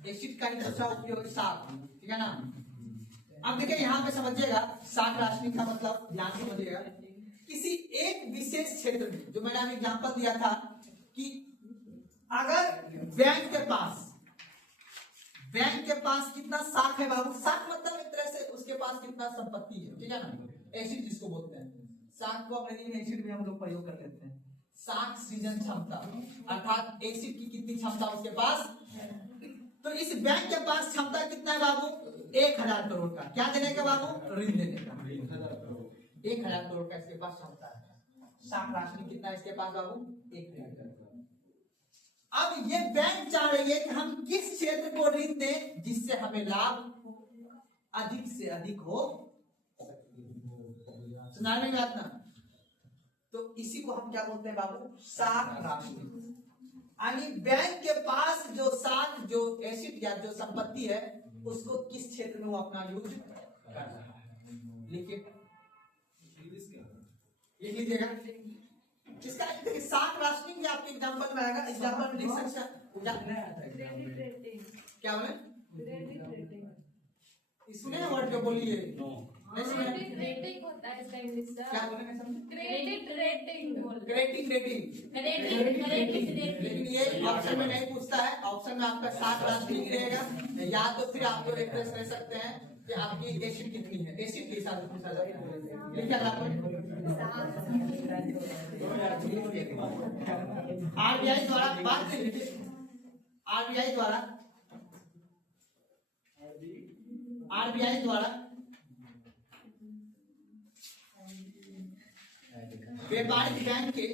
एसिड का ही दूसरा उपयोग साख, ठीक है ना। अब देखिए यहाँ पे समझिएगा, साख राशि का मतलब ध्यान से समझिएगा। किसी एक विशेष क्षेत्र में, जो मैंने अभी एग्जांपल दिया था कि अगर बैंक के पास बैंक के पास कितना साख है बाबू? साख मतलब एक तरह से उसके पास कितना संपत्ति है, ठीक है ना, एसिड जिसको बोलते हैं। साख को अंग्रेजी में एसिड में हम लोग प्रयोग कर लेते हैं। साख सृजन क्षमता अर्थात एसिड की कितनी क्षमता उसके पास। तो इस बैंक के पास क्षमता कितना है बाबू? 1000 करोड़ का। क्या देने का बाबू? ऋण देने का। 1000 करोड़ का इसके पास क्षमता है। साख राशि कितना है इसके पास बाबू? 1000 करोड़। अब ये बैंक चाह रही है कि हम किस क्षेत्र को ऋण दें जिससे हमें लाभ अधिक से अधिक हो। सुना रहे बात ना? तो इसी को हम क्या बोलते हैं बाबू? साख राशि। यानी बैंक के पास जो साख, जो एसिड या जो संपत्ति है, उसको किस क्षेत्र में वो अपना यूज कर रहा है। लिखिए, ये लीजिएगा इसका। देखिए साख राशि में आपके एग्जांपल में आएगा। एग्जांपल में लिख सकते क्या बोले? इसमें वर्ड जो बोलिए रेटिंग होता है इसका इंग्लिश का। क्या बोले मैं समझ? क्रेडिट रेटिंग लेकिन ये ऑप्शन में नहीं पूछता है। ऑप्शन में आपका साख राशि ही रहेगा, या तो फिर आप जो रिक्वेस्ट कर सकते हैं कि आपकी एसिड कितनी है, एसिड के हिसाब से पूछा जाता है। लिखा आरबीआई द्वारा बात आरबीआई द्वारा व्यापारिक बैंक के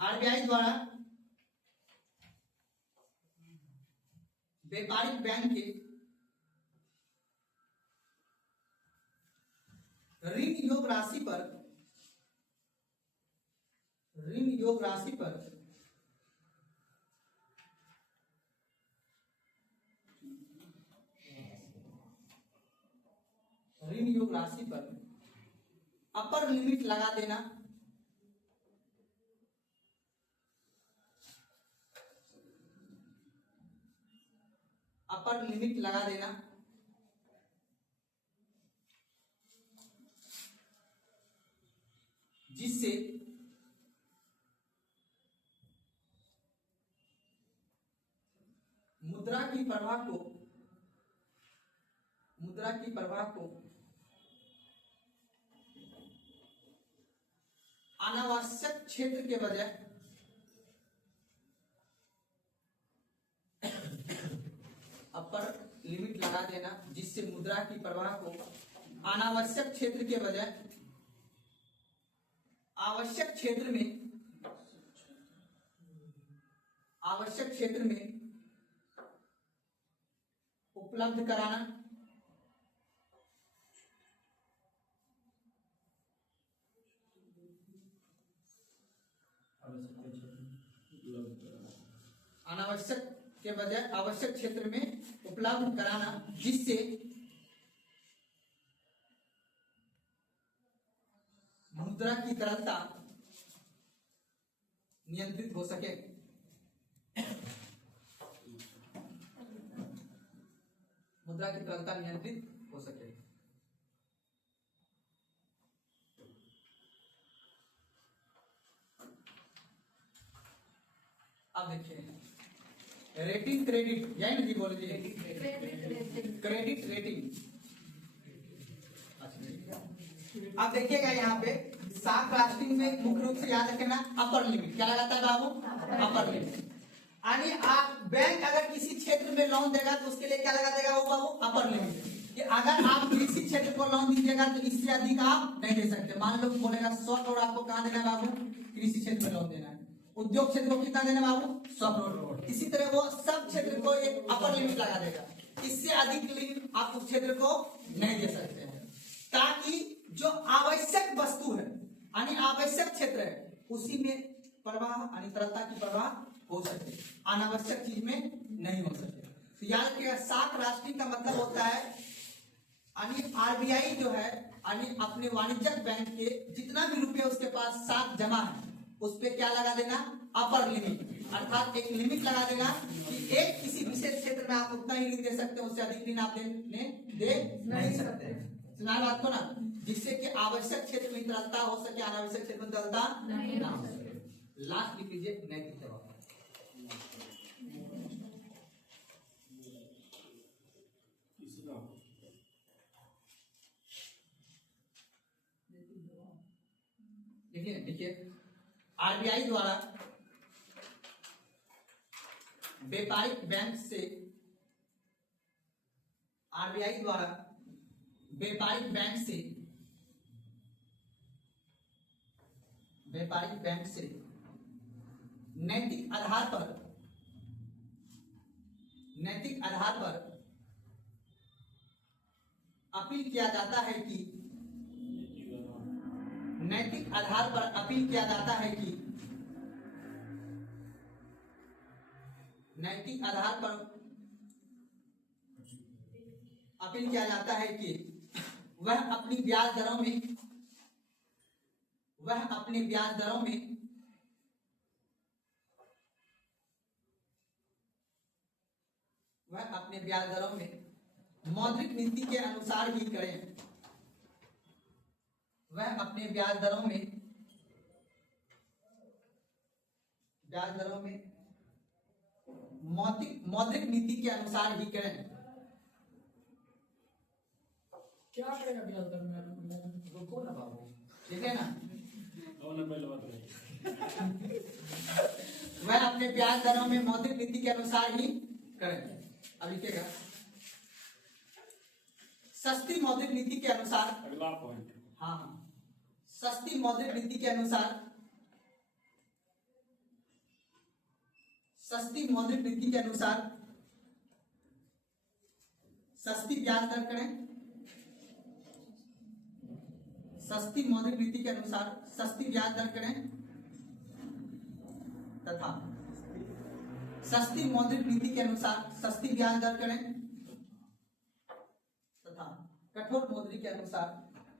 आरबीआई द्वारा व्यापारिक बैंक के ऋण योग राशि पर ऋण योग राशि पर अपर लिमिट लगा देना। अपर लिमिट लगा देना जिससे मुद्रा की प्रवाह को अनावश्यक क्षेत्र के बजाय अपर लिमिट लगा देना, जिससे मुद्रा की प्रवाह को अनावश्यक क्षेत्र के बजाय आवश्यक क्षेत्र में उपलब्ध कराना। अनावश्यक के बजाय आवश्यक क्षेत्र में उपलब्ध कराना, जिससे मुद्रा की तरलता नियंत्रित हो सके। मुद्रा की तरलता नियंत्रित हो सके। अब देखिए रेटिंग क्रेडिट, यही नहीं बोल क्रेडिट रेटिंग। अब देखिएगा यहाँ पे साख राशि में मुख्य रूप से याद रखना अपर लिमिट। क्या लगाता है बाबू? Upper limit. यानी आप बैंक अगर किसी क्षेत्र में लोन देगा तो उसके लिए क्या लगा देगा वो बाबू? Upper limit. कि अगर आप कृषि क्षेत्र को लोन दीजिएगा तो इससे अधिक आप नहीं दे सकते। मान लो बोलेगा 100 करोड़ आपको कहाँ देना बाबू? कृषि क्षेत्र में लोन देना है। उद्योग क्षेत्र को कितना देना बाबू? 100 करोड़। इसी तरह वो सब क्षेत्र को एक अपर लिमिट लगा देगा। इससे अधिक लिमिट आप उस क्षेत्र को नहीं दे सकते हैं, ताकि जो आवश्यक वस्तु है यानी आवश्यक क्षेत्र है उसी में प्रवाह यानी तरलता की प्रवाह हो सके, अनावश्यक चीज में नहीं हो सके। तो याद रखिएगा साख राशि का मतलब होता है यानी आरबीआई जो है यानी अपने वाणिज्यिक बैंक के जितना भी रुपये उसके पास साख जमा है उस पे क्या लगा देना? Upper limit. अर्थात एक लिमिट लगा देना कि एक किसी विशेष क्षेत्र में आप उतना ही ऋण दे सकते हैं, उससे अधिक ऋण आप दे नहीं सकते। सुना बात को ना, जिससे कि आवश्यक क्षेत्र में तरलता हो सके, अनावश्यक क्षेत्र में तरलता ना हो सके। लास्ट लिख लीजिए नैतिक जवाब। देखिए आरबीआई द्वारा व्यापारिक बैंक से नैतिक आधार पर अपील किया जाता है कि वह अपनी ब्याज दरों में मौद्रिक नीति के अनुसार ही करें। मौद्रिक नीति के अनुसार ही करें। क्या करेगा ब्याज दर में? रुको ना बाबू, ठीक है ना। वह अपने ब्याज दरों में मौद्रिक नीति के अनुसार ही करें। अब लिखिएगा सस्ती मौद्रिक नीति के अनुसार। अगला पॉइंट, हाँ, सस्ती मौद्रिक नीति के अनुसार सस्ती ब्याज दर करें। सस्ती मौद्रिक नीति के अनुसार सस्ती ब्याज दर करें तथा सस्ती मौद्रिक नीति के अनुसार सस्ती ब्याज दर करें तथा कठोर मौद्रिक के अनुसार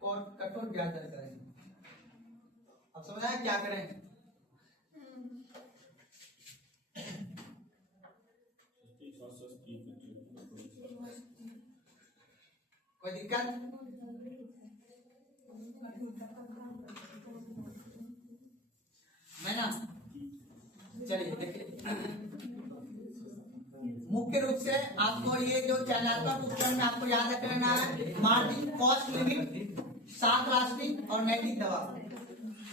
और कठोर ब्याज दर करें। अब समझ आया क्या करें? कोई दिक्कत? मैं ना, चलिए देखिए, मुख्य रूप से आपको ये जो चयनात्मक उपकरण में आपको याद रखना है मार्जिन, कॉस्ट लिमिट, साख राशि और नैतिक दबाव।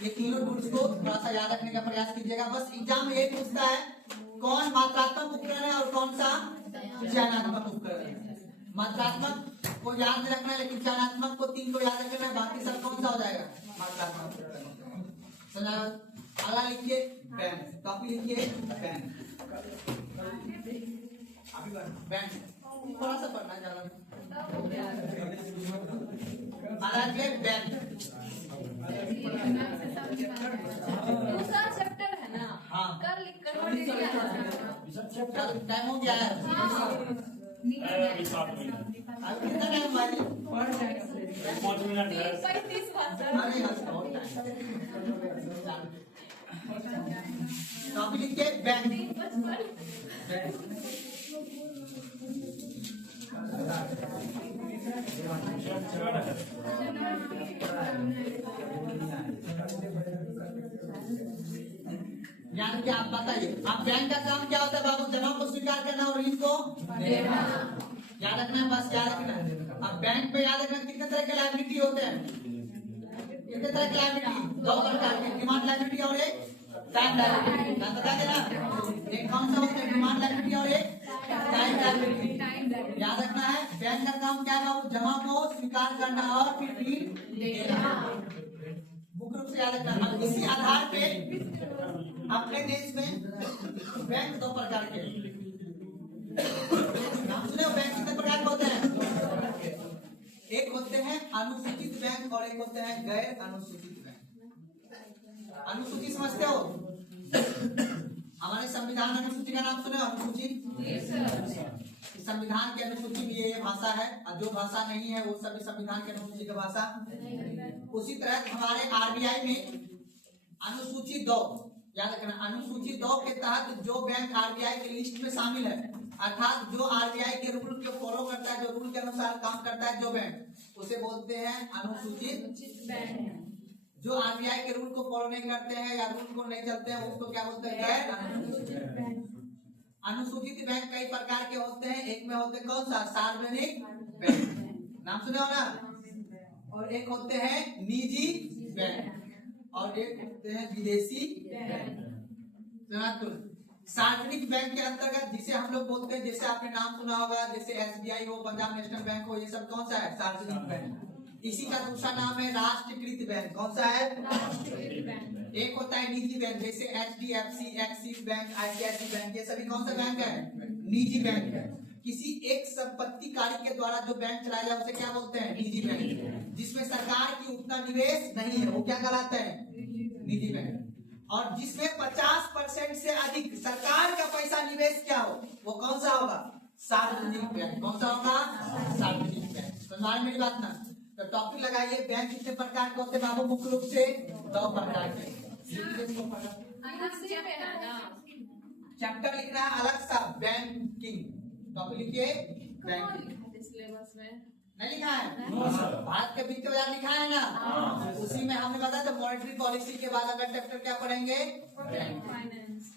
ये तीनों टूल्स को थोड़ा सा याद रखने का प्रयास कीजिएगा। बस एग्जाम में ये पूछता है कौन मात्रात्मक उपकरण है और कौन सा चयनात्मक उपकरण है। मात्रात्मक को याद नहीं रखना है, लेकिन चयनात्मक को 3 को याद रखना है। बाकी सब कौन सा हो जाएगा? मात्रात्मक। समझा? अगला लिखिए बैंक, कॉपी लिखिए बैंक, बैंक थोड़ा सा पढ़ना है ज्यादा। बैंक दूसरा चैप्टर है ना? हाँ। कर लिख कर टाइम हो गया है। अभी 7 मिनट, अब कितना टाइम भाई? 5 मिनट है। 35 भाषा। अरे हाँ, बहुत टाइम। कॉपी लिखिए बैंक। यानी कि आप बताइए, आप बैंक का काम क्या होता है बाबू? जमा को स्वीकार करना और ऋण को देना। याद रखना है, बस याद रखना है। अब बैंक पे याद रखना कितने तरह के लायबिलिटी होते हैं। कितने तरह के लायबिलिटी? 2 प्रकार के, डिमांड लायबिलिटी और एक टाइम लायबिलिटी। बता देना, एक कौन सा होता है? डिमांड लायबिलिटी और एक टाइम लायबिलिटी। याद रखना है बैंक का काम क्या है बाबू? जमा को स्वीकार करना और फिर ऋण देना। मुख्य रूप से याद रखना। अब इसी आधार पे अपने देश में बैंक 2 प्रकार के नाम सुने हो? बैंक कितने प्रकार के होते हैं? एक होते हैं अनुसूचित बैंक और एक होते हैं गैर अनुसूचित बैंक। अनुसूची समझते हो? हमारे संविधान अनुसूची का नाम सुने हो? अनुसूची संविधान के अनुसूची में ये भाषा है, और जो भाषा नहीं है वो सभी संविधान के अनुसूची की भाषा। उसी तरह हमारे आरबीआई में अनुसूची 2, याद रखना, अनुसूची 2 के तहत जो बैंक आरबीआई के लिस्ट में शामिल है, अर्थात जो आरबीआई के रूल को फॉलो करता है, जो रूल के अनुसार काम करता है जो बैंक, उसे बोलते हैं अनुसूचित बैंक। जो आरबीआई के रूल को फॉलो नहीं करते हैं या रूल को नहीं चलते हैं उसको क्या बोलते हैं? गैर अनुसूचित बैंक। अनुसूचित बैंक कई प्रकार के होते हैं। एक में होते हैं कौन सा? सार्वजनिक बैंक, नाम सुने हो ना? और एक होते हैं निजी बैंक। और एक होते हैं विदेशी बैंक। सार्वजनिक बैंक के अंतर्गत जिसे हम लोग बोलते हैं, जैसे आपने नाम सुना होगा, जैसे SBI हो, पंजाब नेशनल बैंक हो, ये सब कौन सा है? सार्वजनिक बैंक। इसी का दूसरा नाम है राष्ट्रीयकृत बैंक। कौन सा है? एक होता है निजी बैंक, जैसे HDFC, axis bank, ICICI bank, ये सभी कौन सा बैंक है? निजी बैंक है। किसी एक संपत्तिकारी के द्वारा जो बैंक चलाया जाए उसे क्या बोलते हैं? निजी बैंक। जिसमें सरकार की उतना निवेश नहीं है वो क्या कहलाता है? निजी बैंक। और जिसमें 50% से अधिक सरकार का पैसा निवेश क्या हो वो कौन सा होगा? सार्वजनिक बैंक। कौन सा होगा? सार्वजनिक बैंक। समझ में मेरी बात ना? तो टॉपिक लगाइए, बैंक कितने प्रकार के होते हैं बाबू? मुख्य रूप से 2 प्रकार के। चैप्टर लिखना है अलग सा, बैंकिंग। टॉपिक लिखिए बैंकिंग। सिलेबस में नहीं लिखा है? भारत के वित्त बाजार लिखा है ना? उसी में हमने बताया था मॉनेटरी पॉलिसी के बाद अगर चैप्टर क्या पढ़ेंगे? फाइनेंस।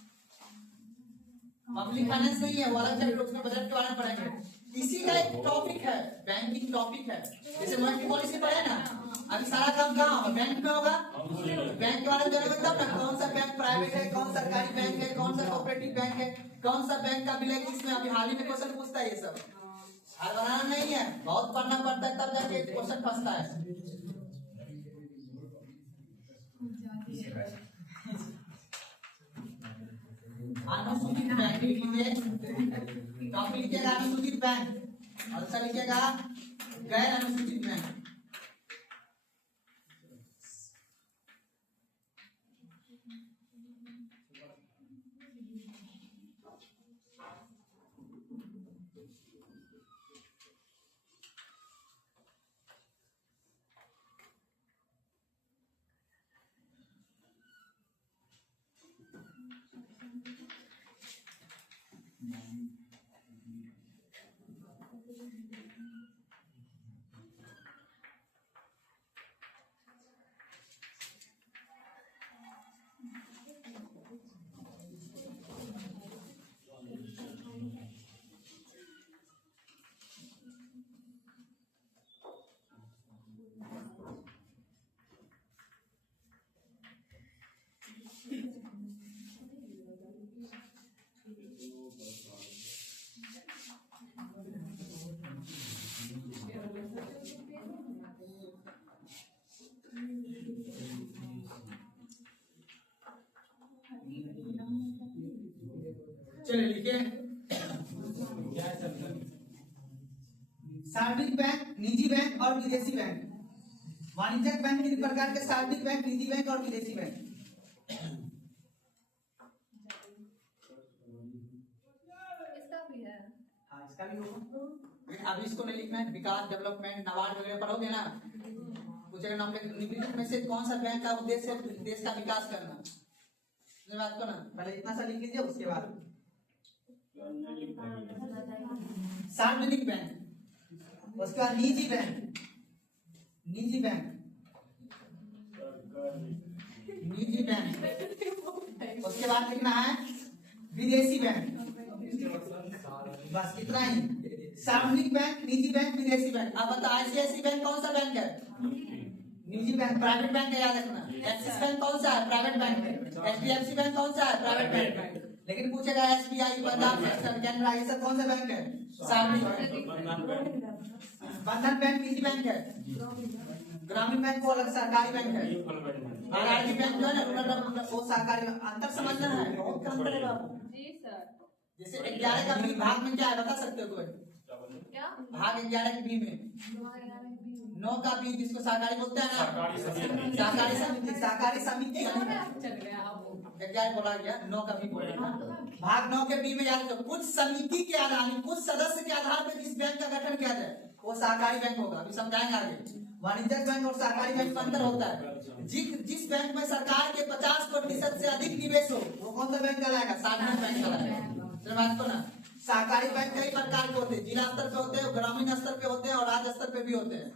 पब्लिक फाइनेंस नहीं है, वो अलग चैप्टर, उसमें बजट के बारे में पढ़ेंगे। इसी का एक टॉपिक है, बैंकिंग टॉपिक है। जैसे मॉनेटरी पॉलिसी पढ़े ना, अभी सारा काम कहाँ होगा? बैंक में होगा। बैंक के बारे में जानेंगे तब ना कौन सा बैंक प्राइवेट है, कौन सरकारी बैंक है, कौन सा कोऑपरेटिव बैंक है, कौन सा बैंक का बिल है, जिसमें अभी हाल ही में क्वेश्चन पूछता है। ये सब हर बनाना नहीं है, बहुत पढ़ना पड़ता है तब जाके क्वेश्चन फंसता है। अनुसूचित बैंक लिखिए, टॉपिक लिखिएगा अनुसूचित बैंक, और अच्छा लिखिएगा गैर अनुसूचित बैंक। चलिए लिखिए, सार्वजनिक बैंक, निजी बैंक और विदेशी बैंक। वाणिज्यिक बैंक तीन प्रकार के, सार्वजनिक बैंक, निजी बैंक और विदेशी बैंक। इसका भी है। हाँ इसका भी होगा, अभी इसको नहीं लिखना है। विकास, डेवलपमेंट, नाबार्ड वगैरह पढ़ोगे ना, पूछेगा निम्नलिखित में से कौन सा बैंक का उद्देश्य है देश का विकास करना। बात को ना पहले इतना सा लिख लीजिए, उसके बाद सार्वजनिक बैंक, उसके बाद निजी बैंक, निजी बैंक, निजी बैंक, उसके बाद लिखना है विदेशी बैंक। बस इतना ही, सार्वजनिक बैंक, निजी बैंक, विदेशी बैंक। अब बता ICICI बैंक कौन सा बैंक है? निजी बैंक, प्राइवेट बैंक है, याद रखना। एक्सिस बैंक कौन सा है? प्राइवेट बैंक है। HDFC बैंक कौन सा है? प्राइवेट बैंक है। लेकिन पूछेगा SBI, पंजाब नेशनल, कैनरा, ये सब कौन सा बैंक है? सार्वजनिक। बंधन बैंक निजी बैंक है, ग्रामीण बैंक को अलग सरकारी बैंक है, RRB बैंक जो है ना रूरल वो सरकारी। अंतर समझना है, बहुत अंतर है बाबू। जी सर। जैसे 11 का बी भाग में क्या है बता सकते हो कोई? क्या? भाग 11 के बी में 9 का बी जिसको सरकारी बोलते हैं ना, सहकारी समिति, सहकारी समिति। चल गया आप। 11 बोला गया, 9 का बी बोलेगा। भाग 9 के बी में याद रखो, कुछ समिति के आधार, कुछ सदस्य के आधार पर जिस बैंक का गठन किया जाए वो सहकारी बैंक होगा। अभी समझाएंगे आगे। वाणिज्यिक बैंक और सहकारी बैंक में अंतर होता है। जिस बैंक में सरकार के 50% से अधिक निवेश हो वो कौन सा बैंक कहलाएगा? सार्वजनिक बैंक कहलाएगा। बात को ना, सहकारी बैंक कई प्रकार के होते हैं, जिला स्तर पे होते हैं, ग्रामीण स्तर पे होते हैं और राज्य स्तर पे भी होते हैं।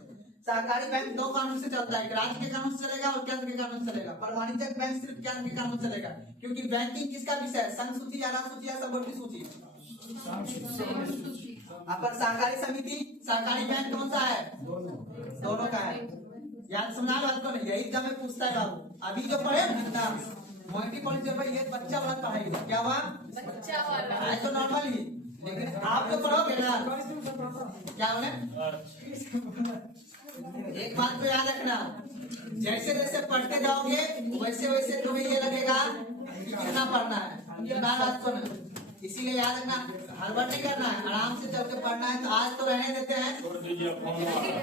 सहकारी बैंक 2 कानून से चलता है, राज्य के कानून से चलेगा और केंद्र के कानून से चलेगा। पर वाणिज्यिक बैंक सिर्फ केंद्र के कानून से चलेगा, क्योंकि बैंकिंग किसका विषय है? संघ सूची या राज्य सूची या समवर्ती सूची? पर सहकारी समिति, सहकारी बैंक कौन सा है? दोनों का है। याद समझा बात को नहीं, यही एग्जाम में पूछता है बाबू। अभी जो पढ़े ना मोइटी पॉलिसी भाई, ये बच्चा वाला पढ़ाई क्या हुआ, बच्चा वाला है तो नॉर्मल ही, लेकिन आप जो पढ़ोगे ना क्या बोले, एक बात तो याद रखना, जैसे जैसे पढ़ते जाओगे वैसे वैसे तुम्हें ये लगेगा कि कितना पढ़ना है, ना बात को ना। इसीलिए याद रखना, हड़बड़ नहीं करना है, आराम से चल के पढ़ना है। तो आज तो रहने देते हैं, छोड़ दीजिए फोन।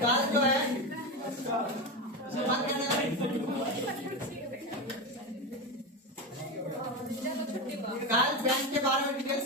कल जो है उसको बंद कर देना। छुट्टी कल बैंक